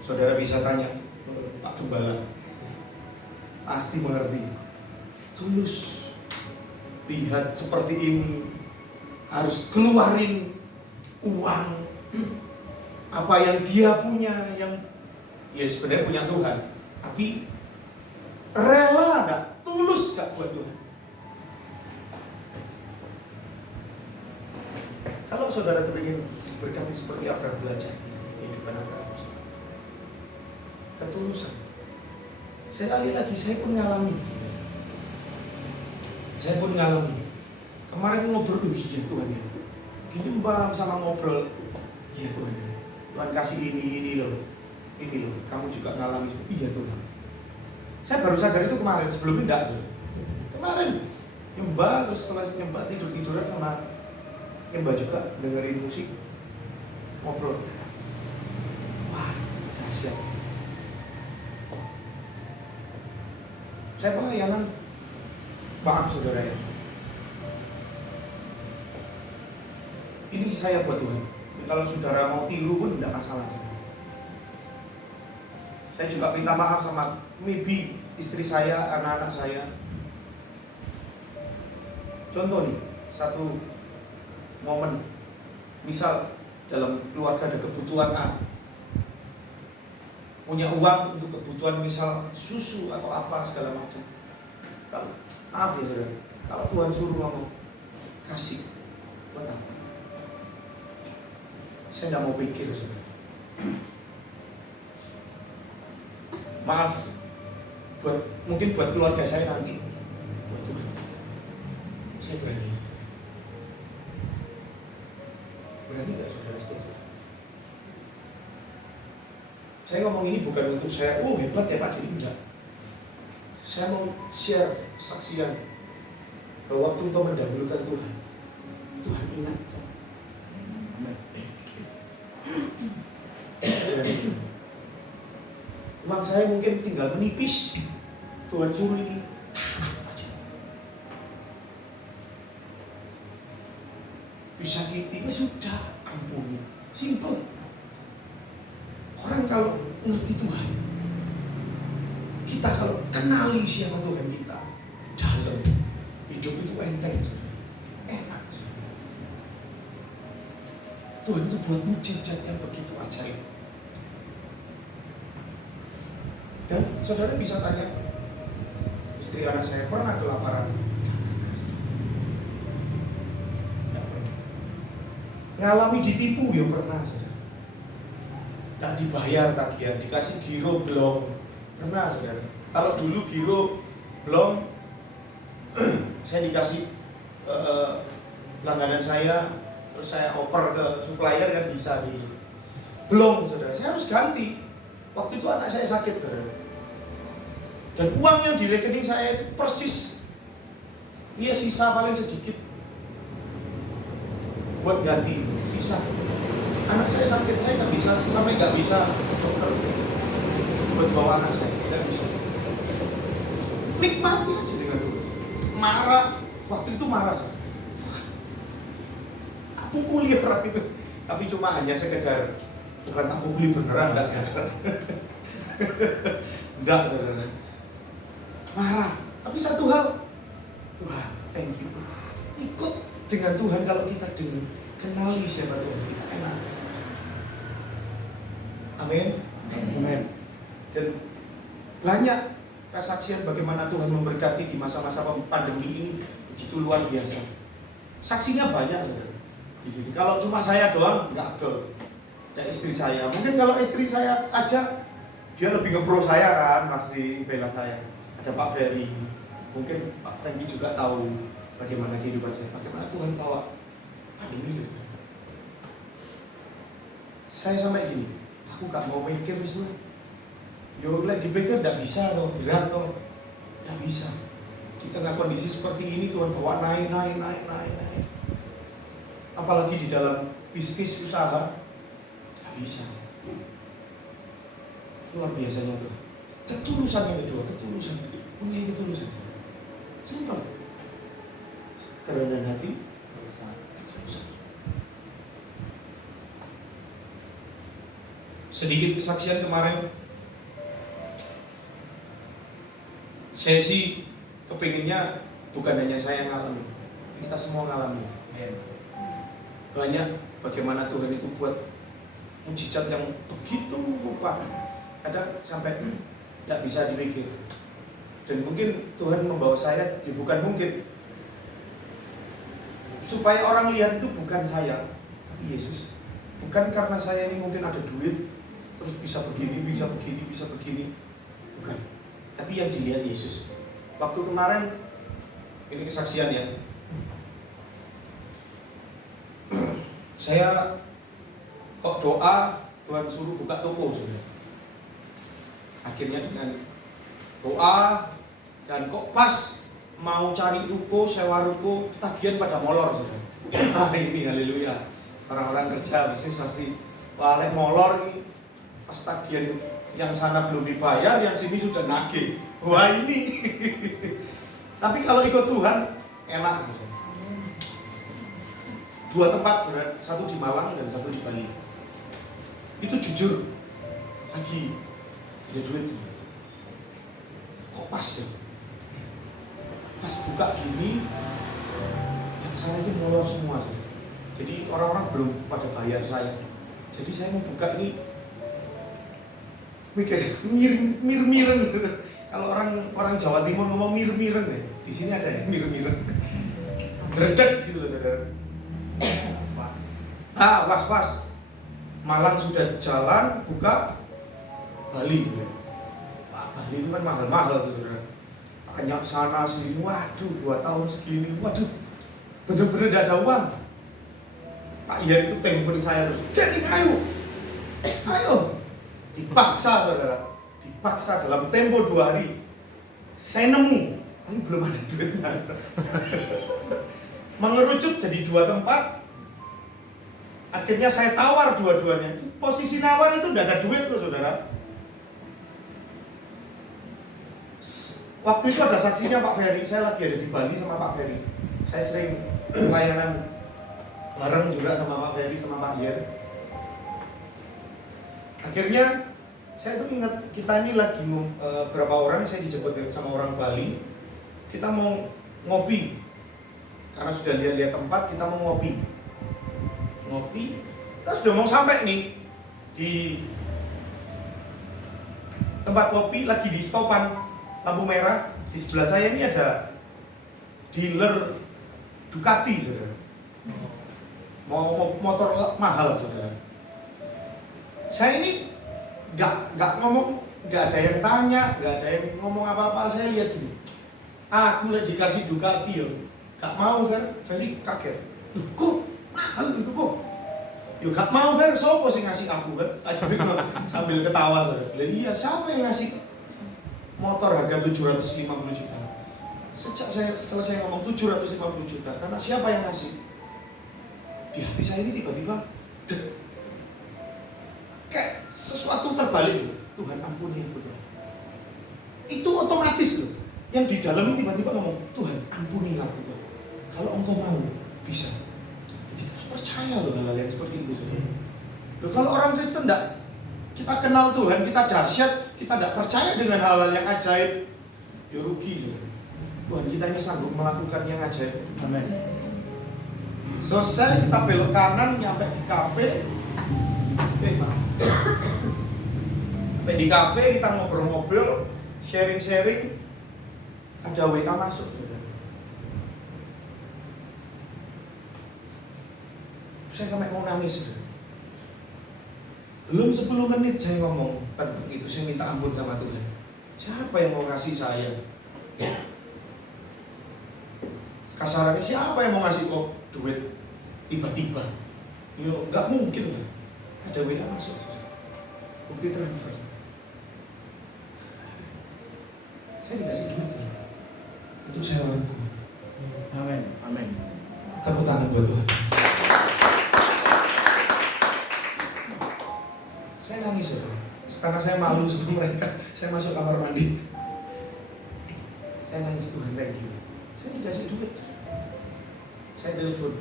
Saudara bisa tanya Pak Gembala, pasti mengerti. Tulus. Lihat seperti ini, harus keluarin uang apa yang dia punya, yang ya sebenarnya punya Tuhan, tapi rela gak, tulus gak buat Tuhan. Kalau saudara ingin berkati seperti Abraham, belajar kehidupan Abraham, ketulusan. Sekali lagi saya pun ngalami. Kemarin ngobrol, iya Tuhan ya. Gini Mbak sama ngobrol, iya Tuhan ya. Tuhan kasih ini loh. Kamu juga ngalami, iya Tuhan. Saya baru sadar itu kemarin, sebelumnya enggak tuh. Kemarin nyembah, terus setelah nyembah tiduran sama nyembah juga, dengerin musik, ngobrol. Wah, dahsyat. Saya pelayanan, maaf saudara ya. Ini saya buat Tuhan. Kalau saudara mau tiru pun tidak masalah. Saya juga minta maaf sama maybe istri saya, anak-anak saya. Contoh nih, satu momen, misal dalam keluarga ada kebutuhan A, punya uang untuk kebutuhan misal susu atau apa segala macam. Kalau maaf ya saudara, kalau Tuhan suruh ngomong kasih, buat apa? Saya nggak mau pikir saudara. Maaf, mungkin buat keluarga saya nanti, buat Tuhan. Saya berani. Berani nggak saudara seperti itu? Saya ngomong ini bukan untuk saya, hebat ya Pak, ini enggak. Saya mau share kesaksian bahwa waktu engkau mendahulukan Tuhan, Tuhan ingatkan. Uang saya mungkin tinggal menipis, Tuhan suruh ini taat aja. Bisa gitu, ya sudah, ampun, simple. Orang kalau ngerti Tuhan, kita kalau kenali siapa Tuhan kita, dalam hidup itu enteng, enak. Tuhan itu buat mujizat yang begitu ajaib. Dan saudara bisa tanya, istri anak saya pernah kelaparan? Ngalami ditipu ya pernah saudara. Tak dibayar tagihan, dikasih giro belum pernah saudara. Kalau dulu giro belum, saya dikasih langganan saya, terus saya oper ke supplier kan bisa di belum saudara. Saya harus ganti. Waktu itu anak saya sakit saudara. Dan uang yang di rekening saya itu persis, iya sisa paling sedikit buat ganti sisa. Anak saya sakit, saya nggak bisa, sampai nggak bisa dokter buat bawa anak saya, nggak bisa. Nikmati aja dengan itu. Marah, waktu itu marah. Tak pukuli orang itu, tapi cuma hanya sekedar, bukan tak pukuli beneran, enggak saudara. Enggak saudara. Marah, tapi satu hal, Tuhan, thank you. Ikut dengan Tuhan kalau kita kenali siapa Tuhan kita, enak. Amin. Amin. Dan banyak kesaksian bagaimana Tuhan memberkati di masa-masa pandemi ini begitu luar biasa. Saksinya banyak di sini. Kalau cuma saya doang nggak afdol. Dan istri saya, mungkin kalau istri saya aja dia lebih ngepro saya kan, masih bela saya. Ada Pak Ferry, mungkin Pak Franky juga tahu bagaimana kehidupan saya, bagaimana Tuhan bawa pandemi ini. Saya sampai gini, aku gak mau mikir itu. Yo lek dipikir gak bisa loh, berat loh. Gak bisa. Di tengah kondisi seperti ini Tuhan bawa naik. Apalagi di dalam bisnis usaha, gak bisa. Luar biasanya tuh. Ketulusan yang kedua, ketulusan. Punya ketulusan. Simpel. Kerendahan hati, ketulusan. Sedikit kesaksian kemarin. Saya sih kepinginnya bukan hanya saya yang ngalami, kita semua ngalami. Banyak bagaimana Tuhan itu buat mujizat yang begitu rupa, kadang sampai tidak bisa dipikir. Dan mungkin Tuhan membawa saya, ya bukan mungkin, supaya orang lihat itu bukan saya, tapi Yesus. Bukan karena saya ini mungkin ada duit, terus bisa begini, bukan. Tapi yang dilihat Yesus. Waktu kemarin, ini kesaksian ya, saya kok doa, Tuhan suruh buka toko sudah. Akhirnya dengan doa, dan kok pas mau cari ruko, sewa ruko, tagihan pada molor sudah. Ini haleluya. Orang-orang kerja bisnis pasti walek molor ini. Pas tagihan yang sana belum dibayar, yang sini sudah nagih. Wah ini. Tapi kalau ikut Tuhan enak. Dua tempat, saudara, satu di Malang dan satu di Bali. Itu jujur, lagi ada duit. Kok pas ya? Pas buka gini, yang sana itu molor semua. Jadi orang-orang belum pada bayar saya. Jadi saya mau buka ini mikir mir-miren gitu. Kalau orang Jawa Timur ngomong mir-miren deh. Di sini ada ya mir-miren. Drecek gitu loh saudara. Was-was. Malang sudah jalan, buka Bali. Bali itu kan mahal-mahal tuh saudara. Tanya sana sini, waduh 2 tahun segini, waduh bener-bener gak ada uang. Pak Ian itu telepon saya terus, jadi ayo. Dipaksa saudara, dipaksa dalam tempo 2 hari. Saya nemu, tapi belum ada duitnya. Mengerucut jadi 2 tempat. Akhirnya saya tawar dua-duanya. Posisi nawar itu tidak ada duit loh saudara. Waktu itu ada saksinya Pak Ferry. Saya lagi ada di Bali sama Pak Ferry. Saya sering layanan bareng juga sama Pak Ferry sama Pak Ian. Akhirnya saya tuh ingat kita ini lagi berapa orang, saya dijemput sama orang Bali. Kita mau ngopi. Karena sudah lihat-lihat tempat, kita mau ngopi. Kita sudah mau sampai nih di tempat kopi, lagi di stopan lampu merah. Di sebelah saya ini ada dealer Ducati saudara. Mau motor mahal saudara. Saya ini nggak ngomong, nggak ada yang tanya, nggak ada yang ngomong apa-apa. Saya lihat gini, aku udah dikasih Ducati yo, nggak mau Ferry kaget. Kok mahal itu kok? Yo gak mau Fer, sopo sih ngasih aku kan? Gitu sambil ketawa saudara. Iya, siapa yang ngasih motor harga 750 juta? Sejak saya selesai ngomong 750 juta, karena siapa yang ngasih? Di hati saya ini tiba-tiba kayak sesuatu terbalik loh. Tuhan ampuni aku. Itu otomatis loh. Yang di dalam ini tiba-tiba ngomong, Tuhan ampuni aku. Kalau engkau mau, bisa. Kita harus percaya loh hal-hal yang seperti itu saudara. Loh, kalau orang Kristen enggak, kita kenal Tuhan, kita dahsyat, kita tidak percaya dengan hal-hal yang ajaib, ya rugi saudara. Tuhan kita ini sanggup melakukan yang ajaib. Amin. Selesai kita belok kanan nyampe di kafe. Sampai di kafe kita ngobrol-ngobrol sharing-sharing, ada WA masuk. Saya sampai mau nangis. Belum 10 menit saya ngomong tentang itu, saya minta ampun sama Tuhan. Siapa yang mau ngasih saya? Kasarannya siapa yang mau ngasih kok duit tiba-tiba? Yo, nggak mungkin lah. Ada WA masuk. Bukti transfer. Saya dikasih duit untuk sewaku. Amin. Amin. Tepuk tangan buat Tuhan. Saya nangis ya, karena saya malu sebelum mereka. Saya masuk kamar mandi. Saya nangis, Tuhan thank you. Saya dikasih duit. Saya telepon.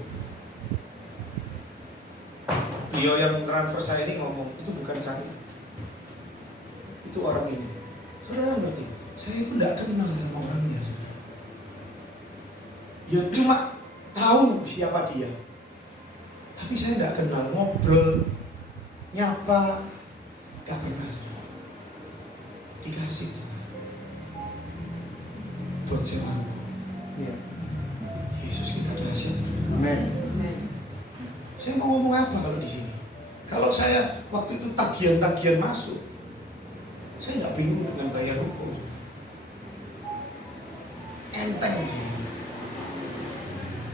Beliau yang transfer saya ini ngomong, itu bukan saya. Itu orang ini. Saudara ngerti? Saya itu tidak kenal sama orangnya. Ya cuma tahu siapa dia. Tapi saya tidak kenal, ngobrol, nyapa, gak pernah. Dikasih buat sewaku. Yesus kita dahsyat. Amin. Saya mau ngomong apa kalau di sini? Kalau saya waktu itu tagihan-tagihan masuk, saya nggak bingung dengan bayar hukum. Enteng sih.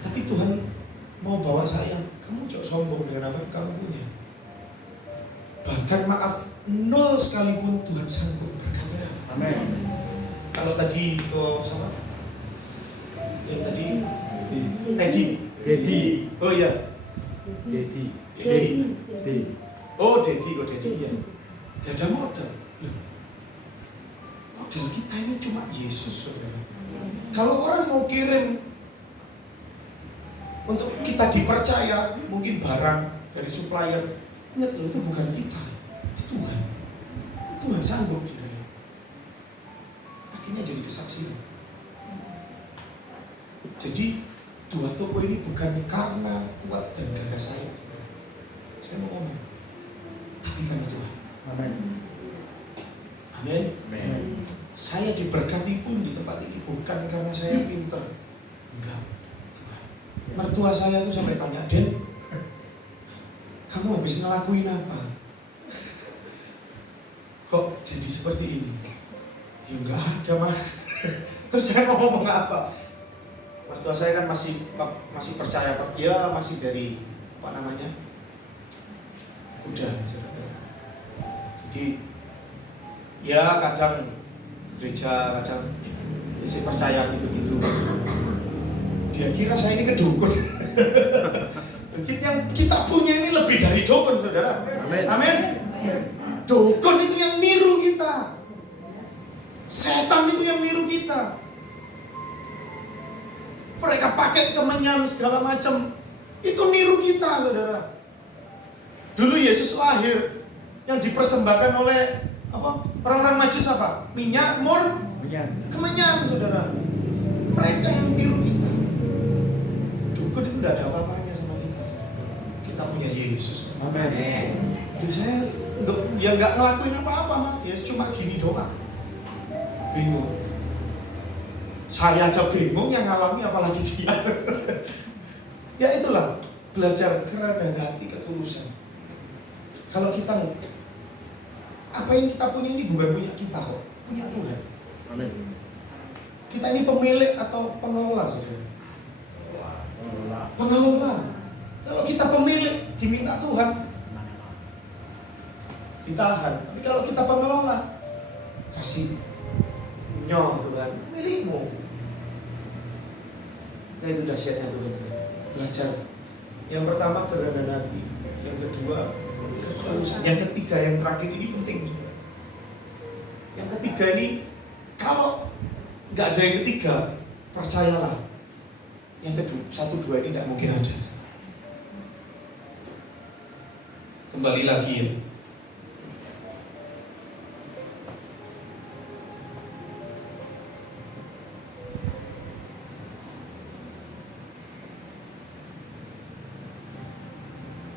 Tapi Tuhan mau bawa saya, kamu jangan sombong dengan apa yang kamu punya. Bahkan maaf, 0 sekalipun Tuhan sanggup berkata. Amin. Kalau tadi kok sama? Yang tadi Dedi. Oh iya. Dedi. Oh Dedi ya. Gak ada modal. Modal kita ini cuma Yesus, saudara. Kalau orang mau kirim untuk kita dipercaya, mungkin barang dari supplier, ingat loh, itu bukan kita, itu Tuhan. Tuhan sanggup, saudara. Akhirnya jadi kesaksian. Jadi 2 toko ini bukan karena kuat dan gagah saya. Saya mau ngomong, tapi karena Tuhan. Amin. Amin. Amin. Saya diberkati pun di tempat ini bukan karena saya pinter. Enggak. Tuhan. Mertua saya tuh sampai tanya, Den, kamu habis ngelakuin apa? Kok jadi seperti ini? Ya enggak ada mah. Terus saya mau ngomong apa? Mertua saya kan masih percaya, ya masih dari apa namanya, kuda. Jadi ya kadang gereja, kadang masih percaya gitu-gitu. Dia kira saya ini kedukun. Yang kita punya ini lebih dari dukun, saudara. Amin. Amin. Dukun itu yang niru kita. Setan itu yang niru kita. Mereka pakai kemenyan segala macam. Itu niru kita, saudara. Dulu Yesus lahir, yang dipersembahkan oleh apa? Orang-orang Majus apa? Minyak, mur, kemenyan, saudara. Mereka yang tiru kita. Dukun itu tidak ada apa-apanya sama kita. Kita punya Yesus. Amin. Ya saya nggak ngelakuin apa-apa, mah. Yesus cuma gini doang. Bingung. Saya aja bingung, yang ngalami apalagi dia. Ya itulah, belajar kerendahan hati, ketulusan. Kalau kita, apa yang kita punya ini bukan punya kita kok, punya Tuhan. Amin. Kita ini pemilik atau pengelola, saudara? Pengelola. Kalau kita pemilik, diminta Tuhan, ditahan. Tapi kalau kita pengelola, kasih nyoh Tuhan, milikmu. Nah, itu dahsyatnya Tuhan. Belajar. Yang pertama kerendahan hati, yang kedua ketulusan, yang ketiga, yang terakhir ini penting. Yang ketiga ini, kalau nggak ada yang ketiga, percayalah. Yang kedua, 1, 2 ini tidak mungkin ada. Kembali lagi ya.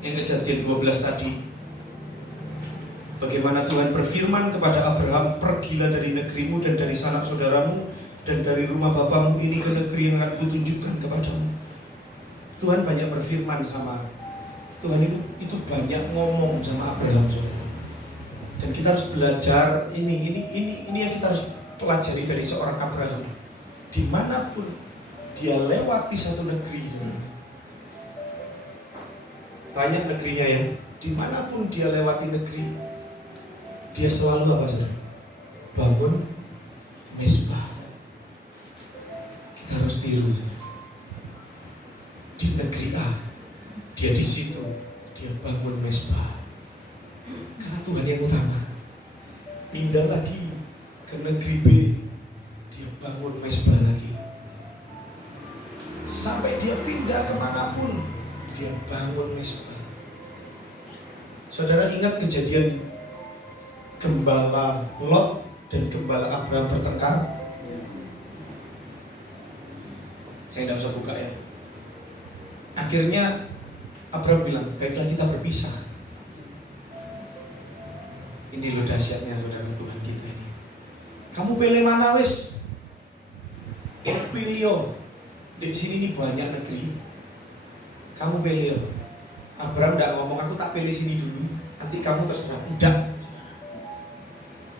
Yang Kejadian 12 tadi, Bagaimana Tuhan berfirman kepada Abraham, pergilah dari negerimu dan dari sanak saudaramu dan dari rumah bapamu ini ke negeri yang akan kutunjukkan kepadamu. Tuhan banyak berfirman sama Tuhan itu banyak ngomong sama Abraham, saudara. Dan kita harus belajar ini yang kita harus pelajari dari seorang Abraham. Dimanapun dia lewati satu negeri, banyak negerinya ya. Dimanapun dia lewati negeri, dia selalu apa, saudara? Bangun mezbah. Kita harus tiru, saudara. Di negeri A, dia di situ, dia bangun mezbah. Karena Tuhan yang utama. Pindah lagi ke negeri B, dia bangun mezbah lagi. Sampai dia pindah kemanapun, dia bangun mezbah. Saudara ingat kejadian gembala Lot dan gembala Abraham bertengkar? Saya tidak usah buka ya. Akhirnya Abraham bilang, baiklah kita berpisah. Ini loh dahsyatnya saudara Tuhan kita ini. Kamu pilih mana wis? Pilih. Di sini ini banyak negeri. Kamu pilih. Abraham tidak ngomong, aku tak pilih sini dulu, nanti kamu terserah. Tidak.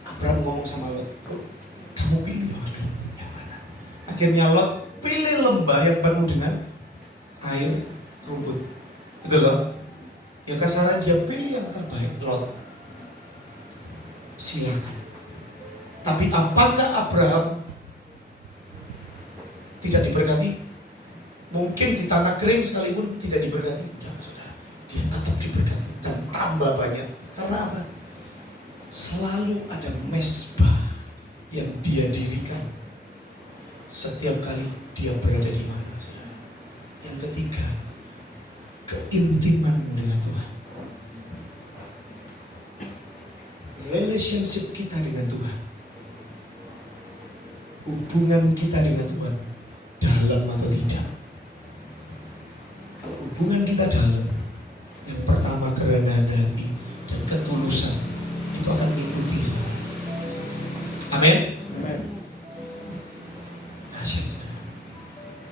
Abraham ngomong sama Lot, kamu pilih yang mana? Akhirnya Lot pilih lembah yang penuh dengan air rumput. Itu loh. Ya kasaran dia pilih yang terbaik. Lot, silakan. Tapi apakah Abraham tidak diberkati? Mungkin di tanah kering sekalipun tidak diberkati. Jangan, saudara. Dia tetap diberkati dan tambah banyak. Karena apa? Selalu ada mezbah yang dia dirikan setiap kali dia berada di mana, saudara. Yang ketiga, keintiman dengan Tuhan. Relationship kita dengan Tuhan, hubungan kita dengan Tuhan dalam atau tidak. Kalau hubungan kita dalam, yang pertama kerendahan hati dan ketulusan itu akan mengikuti. Amin. Dahsyat, saudara.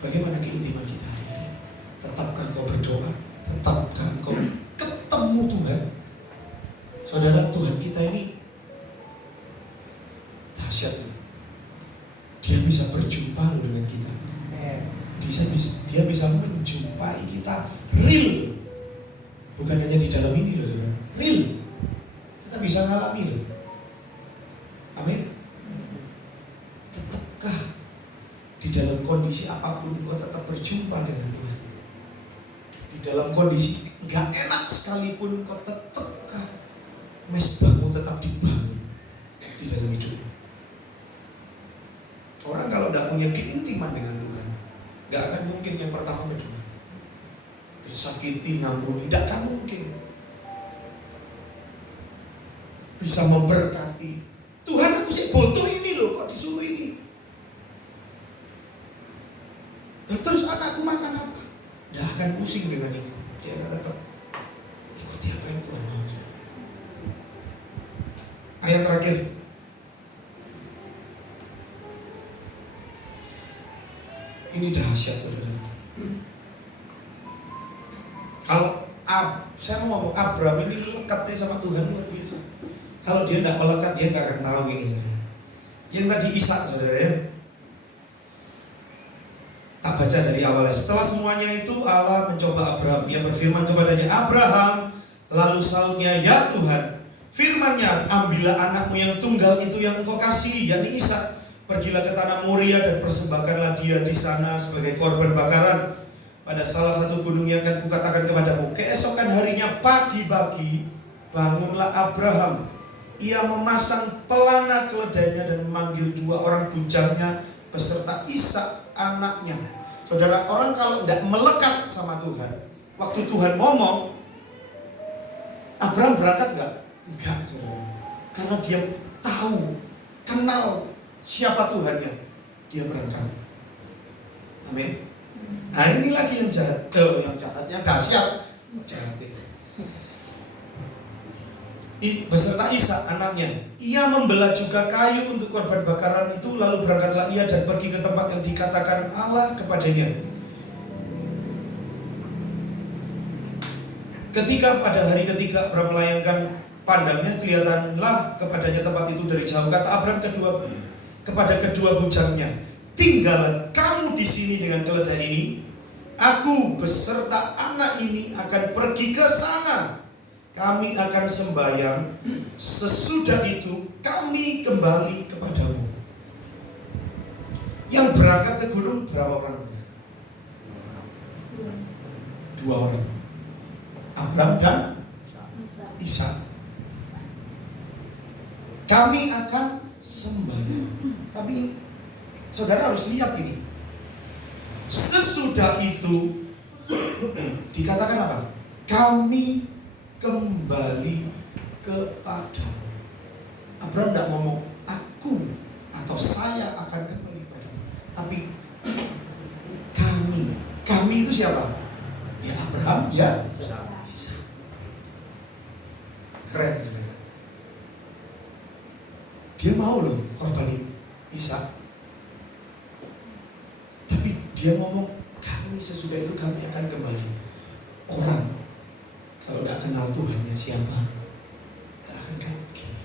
Bagaimana keintiman kita hari-hari? Tetapkah engkau berdoa? Tetapkah engkau ketemu Tuhan? Saudara, Tuhan kita ini dahsyat. Dia bisa berjumpa dengan kita. Dia bisa menjumpai kita real. Bukan hanya di dalam ini loh, saudara. Real. Kita bisa ngalami loh. Amin. Tetapkah di dalam kondisi apapun kau tetap berjumpa dengan Tuhan? Di dalam kondisi gak enak sekalipun kau tetapkah mezbahmu tetap dibangun di dalam hidupmu? Orang kalau tidak punya keintiman dengan Tuhan, gak akan mungkin yang pertama kedua disakiti, ngampuni, tidak akan mungkin bisa memberkati. Tuhan, aku sih butuh ini loh, kok disuruh ini. Terus anakku makan apa? Tidak akan pusing dengan itu. Dia akan tetap ikuti apa yang Tuhan mau. Ayat terakhir. Ini dahsyat, saudara. Kalau saya mau ngomong, Abraham ini lekatnya sama Tuhan luar biasa. Kalau dia tidak melekat, dia nggak akan tahu ini. Yang tadi Ishak, saudara ya. Tak baca dari awalnya. Setelah semuanya itu Allah mencoba Abraham. Ia berfirman kepadanya, Abraham. Lalu sautnya, ya Tuhan, firman-Nya, ambillah anakmu yang tunggal itu yang engkau kasih, yakni Ishak. Pergilah ke tanah Moria dan persembahkanlah dia di sana sebagai korban bakaran pada salah satu gunung yang akan kukatakan kepadamu. Keesokan harinya pagi-pagi bangunlah Abraham. Ia memasang pelana keledainya dan memanggil 2 orang bujangnya beserta Ishak anaknya. Saudara, orang kalau tidak melekat sama Tuhan, waktu Tuhan ngomong, Abraham berangkat enggak? Enggak, saudara. Karena dia tahu, kenal siapa Tuhannya, dia berangkat. Amin. Nah ini lagi yang jahat, yang dahsyat. Jahat ya. beserta Ishak anaknya. Ia membelah juga kayu untuk korban bakaran itu, lalu berangkatlah ia dan pergi ke tempat yang dikatakan Allah kepadanya. Ketika pada hari ketiga Abram melayangkan pandangnya, kelihatanlah kepadanya tempat itu dari jauh. Kata Abram kepada kedua bujangnya, tinggallah kamu di sini dengan keledai ini. Aku beserta anak ini akan pergi ke sana. Kami akan sembahyang. Sesudah itu kami kembali kepadamu. Yang berangkat ke gunung berapa orang? 2 orang. Abram dan Ishak. Kami akan sembahyang. Tapi saudara harus lihat ini. Sesudah itu dikatakan apa? Kami kembali kepadamu. Abram tidak ngomong aku atau saya akan kembali kepadamu, tapi kami. Kami itu siapa? Ya Abraham, ya Ishak. Keren. Dia mau loh korbanin Ishak, tapi dia ngomong kami, sesudah itu kami akan kembali. Orang kalau tidak kenal Tuhannya siapa, tidak akan kayak gini.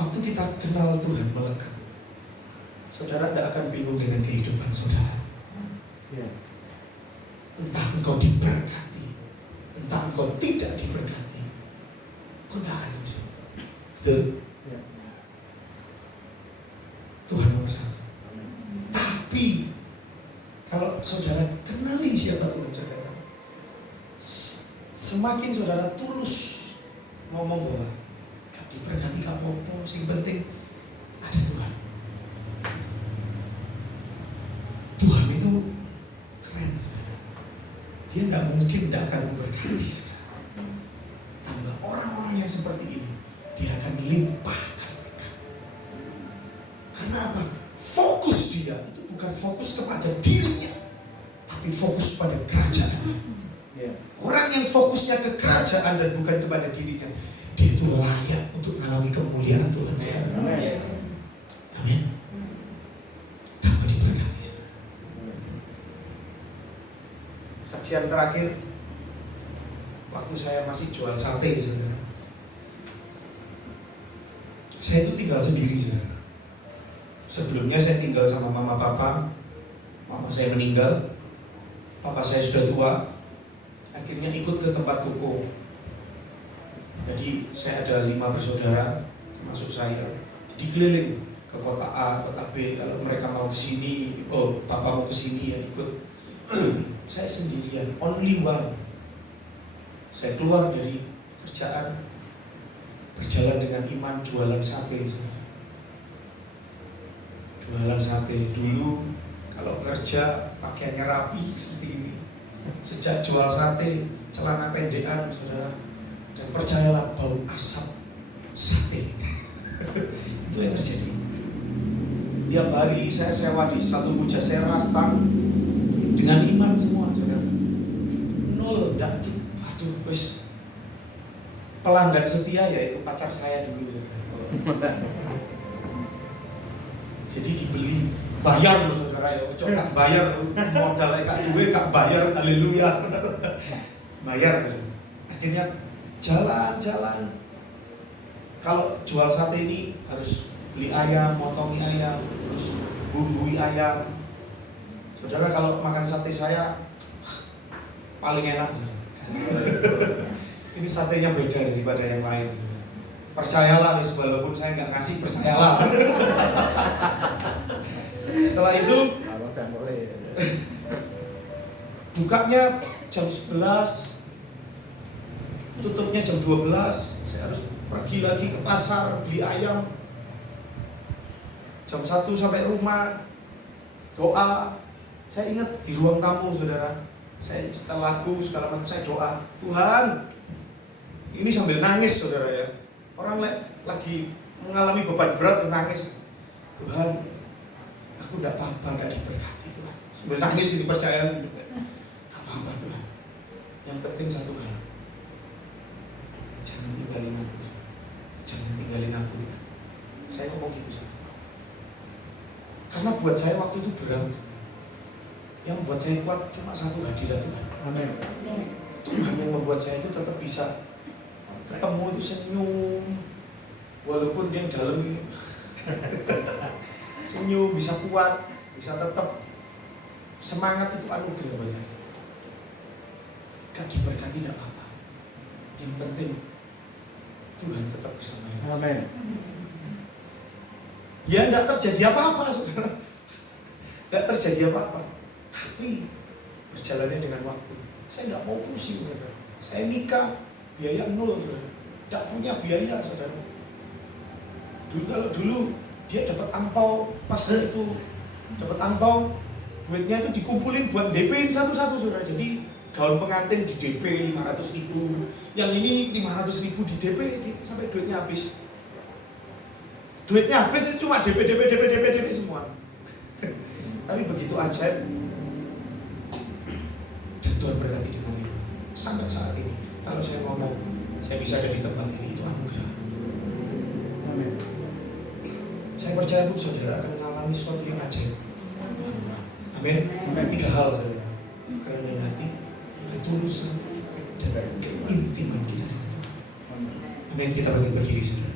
Waktu kita kenal Tuhan melekat, saudara tidak akan bingung dengan kehidupan saudara. Entah engkau diberkati, entah engkau tidak diberkati, kau tidak akan bingung. Betul? Tuhan nomor 1. Tapi kalau saudara kenali siapa Tuhan saudara, semakin saudara tulus ngomong bahwa gak diberkati gak apa-apa, yang penting ada Tuhan. Tuhan itu keren. Dia gak mungkin tidak akan memberkati. Tambah orang-orang yang seperti ini, dia akan limpahkan berkat. Karena apa? Fokus dia itu bukan fokus kepada dirinya, tapi fokus pada kerajaan. Orang yang fokusnya ke kerajaan dan bukan kepada dirinya, dia itu layak untuk mengalami kemuliaan Tuhan. Amin. Tanpa diberkati. Saksian terakhir, waktu saya masih jual sate, saudara. Saya itu tinggal sendiri, saudara. Sebelumnya saya tinggal sama mama papa. Mama saya meninggal, papa saya sudah tua. Akhirnya ikut ke tempat koko. Jadi saya ada 5 bersaudara, termasuk saya. Jadi keliling ke kota A, kota B. Kalau mereka mau ke sini, oh papa mau ke sini ya ikut. Saya sendirian, only one. Saya keluar dari kerjaan, berjalan dengan iman, jualan sate. Jualan sate dulu, kalau kerja pakaiannya rapi seperti ini. Sejak jual sate, celana pendekan, saudara. Dan percayalah, bau asap sate. Itu yang terjadi. Tiap hari saya sewa di satu Pujasera stand dengan iman semua, saudara. 0, tidak gitu. Waduh, wis. Pelanggan setia yaitu pacar saya dulu, saudara. Jadi dibeli, bayar loh saudara ya, ojo gak bayar modalnya kak duwe gak bayar, haleluya. Bayar. Akhirnya jalan-jalan. Kalau jual sate ini harus beli ayam, motongi ayam, terus bumbui ayam. Saudara kalau makan sate saya paling enak. Ini satenya beda daripada yang lain. Percayalah, walaupun saya nggak ngasih, percayalah. Setelah itu bukanya jam 11, tutupnya jam 12. Saya harus pergi lagi ke pasar beli ayam. Jam 1 sampai rumah doa. Saya ingat di ruang tamu, saudara, saya setelah lagu segala macam saya doa, Tuhan, ini sambil nangis, saudara ya. Orang lagi mengalami beban berat nangis, Tuhan, aku tidak apa-apa, tidak diberkati Tuhan. Sambil nangis ini percaya, tidak apa-apa Tuhan. Yang penting satu hal, Karena buat saya waktu itu berat. Yang buat saya kuat cuma satu, hadirat Tuhan. Amin. Tuhan yang membuat saya itu tetap bisa ketemu itu senyum, walaupun yang dalam ini senyum, bisa kuat, bisa tetap semangat, itu anugerah buat saya. Gak diberkati tidak apa-apa. Yang penting Tuhan tetap bersama kita. Amin. Ya tidak terjadi apa-apa, saudara. Tidak terjadi apa-apa. Tapi berjalannya dengan waktu. Saya tidak mau pusing, saudara. Saya nikah, biaya nol, saudara. Tidak punya biaya, saudara. Kalau dulu dia dapat angpau, pas itu dapat angpau, duitnya itu dikumpulin buat DP-in satu-satu, saudara. Jadi gaun pengantin di DP 500.000, yang ini 500.000 di DP sampai duitnya habis. Duitnya habis itu cuma DP semua. Tapi begitu ajaib. Dan Tuhan berkati dengan ini. Sampai saat ini, kalau saya ngomong, saya bisa ada di tempat ini, itu anugerah. Amin. Saya percaya pun saudara akan mengalami sesuatu yang ajaib. Amin. 3 hal, saudara. Kerendahan hati, ketulusan, dan keintiman kita dengan Tuhan. Amin. Kita bagi berdiri, saudara.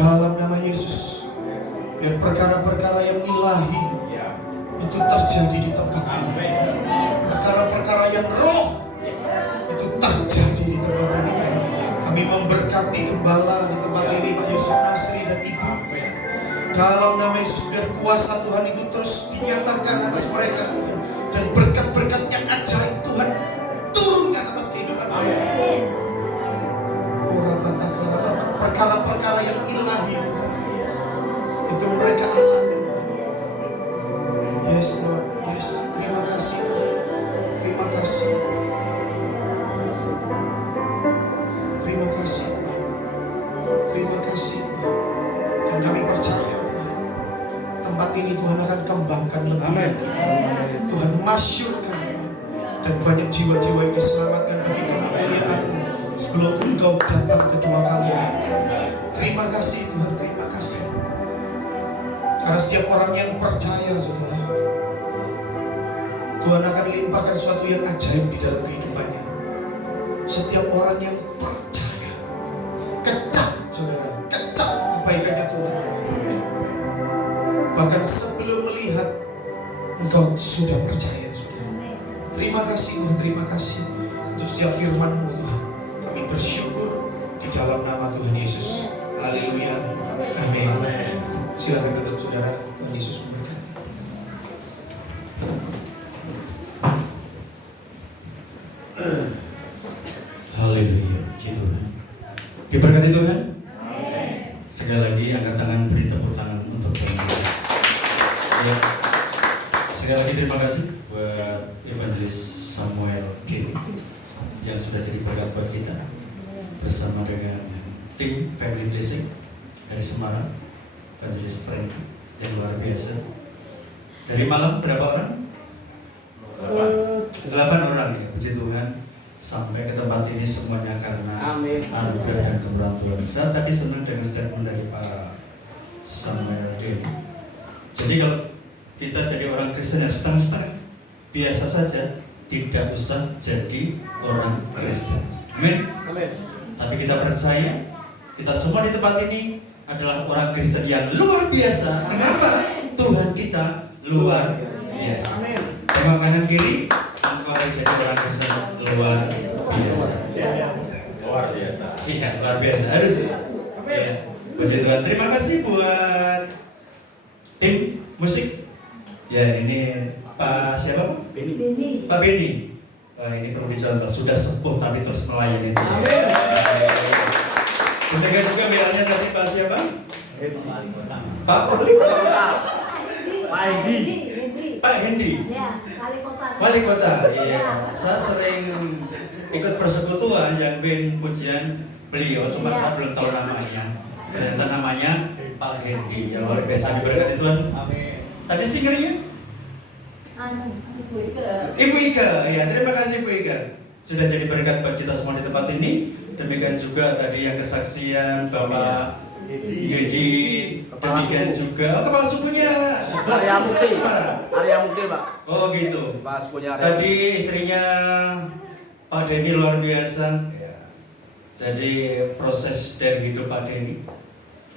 Dalam nama Yesus, biar perkara-perkara yang ilahi itu terjadi di tempat ini. Perkara-perkara yang roh itu terjadi di tempat ini. Kami memberkati gembala di tempat ini, Pak Yusuf Nasri dan Ibu. Dalam nama Yesus, biar kuasa Tuhan itu terus dinyatakan atas mereka, Tuhan. Dan berkat-berkat yang ajaib Tuhan turunkan atas kehidupan mereka. Perkara-perkara yang ilahi Tuhan, itu mereka alami. Yes Lord, yes. Terima kasih Tuhan. Terima kasih. Terima kasih Tuhan. Terima kasih Tuhan. Dan kami percaya Tuhan, tempat ini Tuhan akan kembangkan lebih lagi. Tuhan masyurkan Tuhan. Dan banyak jiwa-jiwa yang diselamatkan bagi kemuliaan-Mu sebelum Engkau datang kedua kali. Terima kasih Tuhan, terima kasih. Karena setiap orang yang percaya, saudara, Tuhan akan limpahkan sesuatu yang ajaib di dalam kehidupannya. Setiap orang yang percaya, kecap, saudara, kecap kebaikannya Tuhan. Bahkan sebelum melihat, engkau sudah percaya, saudara. Terima kasih Tuhan, terima kasih untuk setiap firman-Mu Tuhan. Kami bersyukur di dalam nama Tuhan Yesus. Haleluya. Amin. Silakan duduk saudara. Tuhan Yesus memberkati. Haleluya. Puji Tuhan. Diberkati Tuhan. Sekali lagi angkat tangan, beri tepuk tangan untuk Tuhan. Ya. Sekali lagi terima kasih buat Evangelis Samuel Dini yang sudah jadi berkat buat kita bersama dengan tim Family Blessing dari Semarang, Evangelis Frank yang luar biasa. Dari malam berapa orang? 8 orang ya, puji Tuhan. Sampai ke tempat ini semuanya karena anugerah dan kemurahan Tuhan. Saya tadi senang dengan statement dari Pak Samuel Dini. Jadi kalau kita jadi orang Kristen yang setengah-setengah, biasa saja, tidak usah jadi orang Kristen. Amin. Tapi kita percaya, kita semua di tempat ini adalah orang Kristen yang luar biasa. Kenapa? Tuhan kita luar biasa. Tengok kanan kiri, engkau harus jadi orang Kristen luar biasa. Luar biasa. Iya, luar biasa. Harus ya. Iya. Puji Tuhan. Terima kasih buat tim musik. Ya, ini Pak siapa? Beni. Pak Beni. Wah, ini perlu dicontoh. Sudah sepuh tapi terus melayani. Demikian juga biarnya tadi Pak siapa? Pak Pak Hendi. Ya, Wali kota. Iya. Saya sering ikut persekutuan yang bin pujian beliau, cuma saya belum tahu namanya. Ternyata namanya Pak Hendi. Yang luar biasa, diberkati Tuhan. Tadi singernya? Ibu Ika. Ya, terima kasih Ibu Ika. Sudah jadi berkat buat kita semua di tempat ini. Demikian juga tadi yang kesaksian Bapak Dedi. Demikian juga kepala sukunya Arya Mukti Pak. Oh gitu. Pak sukunya Arya. Tadi istrinya Pak Denny luar biasa. Ya. Jadi proses dari hidup Pak Denny,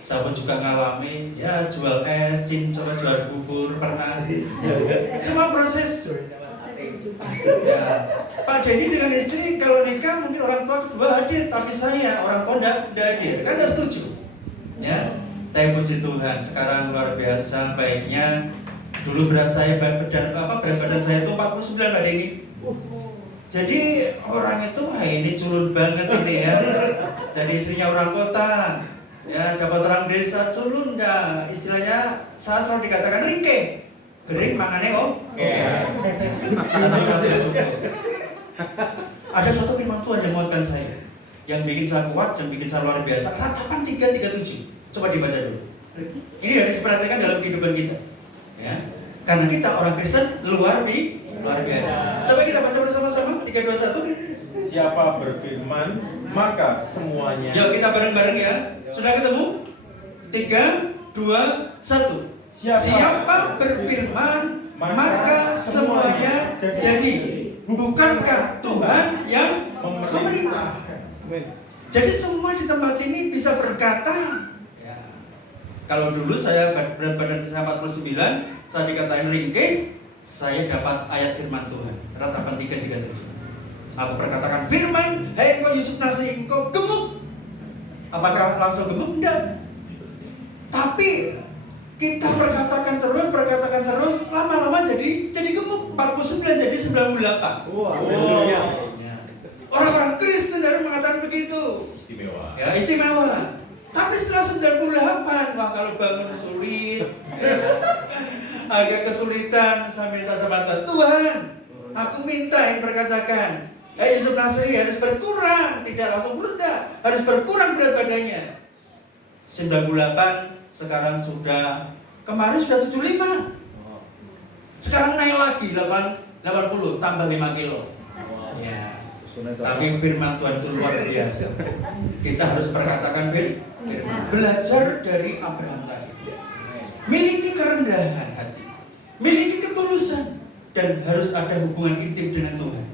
saya pun juga ngalami. Ya jual es, coba jual bubur pernah. Ya, semua proses. Ya, Pak Denny dengan istri kalau nikah mungkin orang tua kedua hadir, tapi saya orang tua tidak hadir, kan tidak setuju. Ya, tapi puji Tuhan sekarang luar biasa baiknya. Dulu berat badan saya itu 49 Pak Denny. Jadi orang itu wah ini culun banget ini ya. Jadi istrinya orang kota, ya dapat orang desa culun dah. Istilahnya saya selalu dikatakan ringke. Kering mangane Tapi saya bersyukur. Ada satu firman Tuhan yang menguatkan saya, yang bikin saya kuat, yang bikin saya luar biasa. Ratapan 3:37. Coba dibaca dulu. Ini harus diperhatikan dalam kehidupan kita. Ya. Karena kita orang Kristen luar biasa. Coba kita baca bersama-sama 3:21. Siapa berfirman, maka semuanya. Yuk kita bareng-bareng ya. Sudah ketemu? 3, 2, 1. Siapa berfirman, maka semuanya jadi. Bukankah Tuhan yang memerintah? Jadi semua di tempat ini bisa berkata, Kalau dulu saya berat badan saya 49, saya dikatain ringkih, saya dapat ayat firman Tuhan. Ratapan 3:37. Aku perkatakan firman, hei engkau Yusuf Nasri, engkau gemuk. Apakah langsung gemuk? Enggak. Tapi kita perkatakan terus, lama-lama jadi gemuk. 49 jadi 98. Ya. Orang-orang Kristen dari mengatakan begitu. Istimewa. Ya, istimewa. Tapi setelah 98, wah kalau bangun sulit, ya, agak kesulitan, saya minta sama Tuhan, aku minta yang perkatakan, Yusuf Nasri harus berkurang, tidak langsung rendah, harus berkurang berat badannya. 98, sekarang kemarin sudah 75. Sekarang naik lagi 80, tambah 5 kilo. Ya. Tapi firman Tuhan itu luar biasa. Kita harus perkatakan firman. Belajar dari Abraham tadi. Miliki kerendahan hati, miliki ketulusan, dan harus ada hubungan intim dengan Tuhan.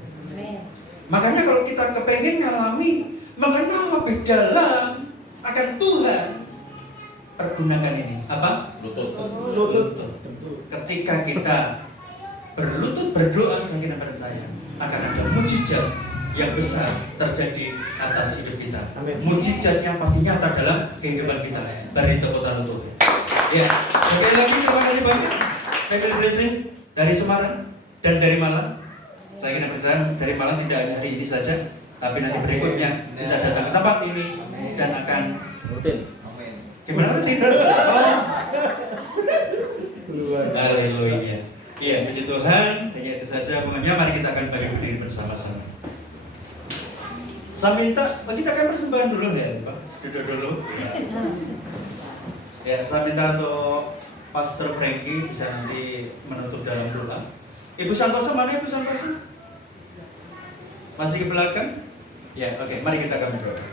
Makanya kalau kita kepengen ngalami, mengenal lebih dalam akan Tuhan, pergunakan ini. Apa? Lutut. Ketika kita berlutut berdoa, saya percaya akan ada mujizat yang besar terjadi atas hidup kita. Mujizatnya pasti nyata dalam kehidupan kita. Beri tepuk tangan Tuhan. Ya, sekali lagi terima kasih banyak. Bible Blessing dari Semarang dan dari Malang. Saya kira percaya dari Malang tidak hanya hari ini saja, tapi nanti berikutnya bisa datang ke tempat ini dan akan Rutin. gimana rutin? Oh. Haleluya. Iya, puji Tuhan. Hanya itu saja. Pokoknya mari kita akan berdiri bersama-sama. Saya minta, kita akan persembahan dulu ya, Pak. Duduk dulu. Ya, saya minta untuk Pastor Frankie bisa nanti menutup dalam doa. Ibu Santosa, mana Ibu Santosa? Masih ke belakang? Ya, oke. Mari kita akan berdoa.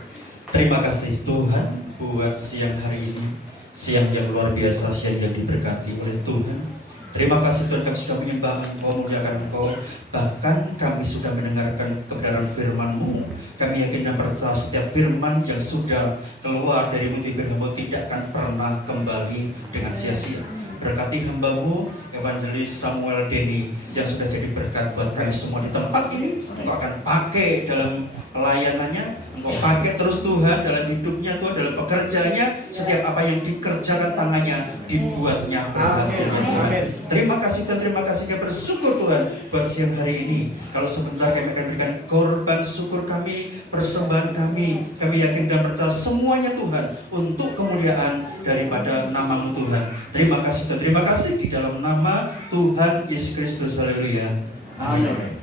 Terima kasih Tuhan buat siang hari ini, siang yang luar biasa, siang yang diberkati oleh Tuhan. Terima kasih Tuhan, kami sudah menyembah Engkau, muliakan Engkau. Bahkan kami sudah mendengarkan kebenaran firman-Mu. Kami yakin dan percaya setiap firman yang sudah keluar dari mulut Hamba tidak akan pernah kembali dengan sia-sia. Berkati hamba-Mu, Evangelis Samuel Denny, yang sudah jadi berkat buat kami semua di tempat ini. Engkau akan pakai dalam pelayanannya, Engkau pakai terus Tuhan dalam hidupnya, Tuhan dalam pekerjaannya. Setiap apa yang dikerjakan tangannya dibuatnya berhasil, ya Tuhan. Terima kasih Tuhan, terima kasih, kami bersyukur Tuhan buat siang hari ini. Kalau sebentar kami akan berikan korban syukur kami, persembahan kami. Kami yakin dan percaya semuanya Tuhan untuk kemuliaan daripada nama-Mu Tuhan. Terima kasih Tuhan, terima kasih di dalam nama Tuhan Yesus Kristus. Haleluya. Amin.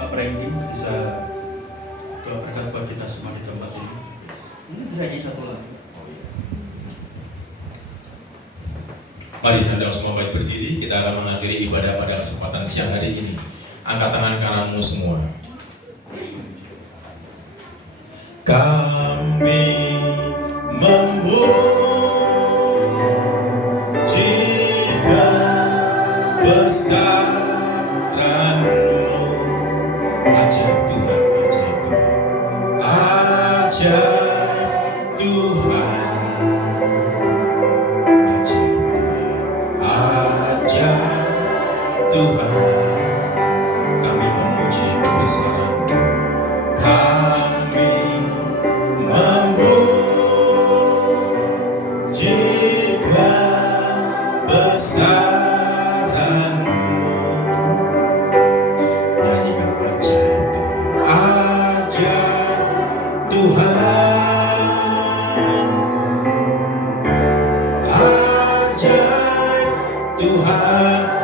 Pak Randy bisa doa berkat buat kita semua di tempat ini. Ini bisa jadi satu lagi. Mari Anda semua baik berdiri. Kita akan mengakhiri ibadah pada kesempatan siang hari ini. Angkat tangan kananmu semua. Kami memujikan besaran-Mu. Ajaib Tuhan, ajaib Tuhan, ajaib Tuhan, ajaib Tuhan. Kami memuji kebesaran-Mu, kami memujikan besaran-Mu. Nyanyikan ajaib Tuhan, ajaib Tuhan.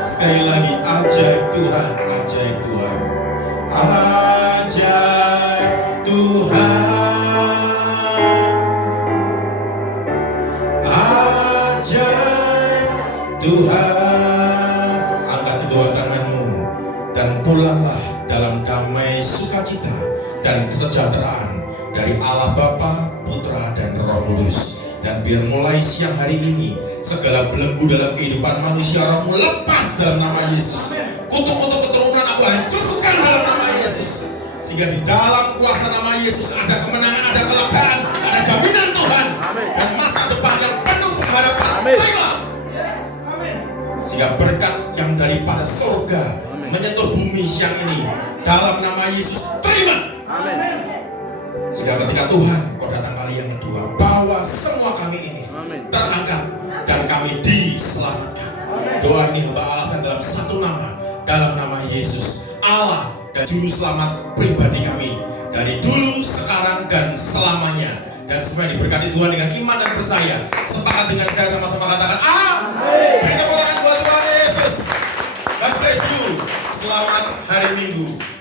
Sekali lagi, ajaib Tuhan, ajaib Tuhan, ajaib Tuhan, ajaib Tuhan. Angkat kedua tanganmu dan pulanglah dalam damai sukacita dan kesejahteraan dari Allah Bapa, Putra, dan Roh Kudus. Dan biar mulai siang hari ini segala belenggu dalam kehidupan manusia rohmu lepas dalam nama Yesus. Kutuk-kutuk keturunan aku hancurkan dalam nama Yesus. Sehingga di dalam kuasa nama Yesus ada kemenangan, ada kelegaan, Sehingga berkat yang daripada surga menyentuh bumi siang ini, dalam nama Yesus terima. Amin. Sehingga ketika Tuhan kau datang kali yang kedua, bawa semua kami ini terangkat dan kami diselamatkan. Doa ini hamba alasan dalam satu nama, dalam nama Yesus, Allah dan juru selamat pribadi kami, dari dulu, sekarang, dan selamanya. Dan semua diberkati Tuhan dengan iman dan percaya. Sepakat dengan saya, sama-sama katakan amin. Beri tepuk tangan buat Tuhan Yesus. God bless you. Selamat hari Minggu.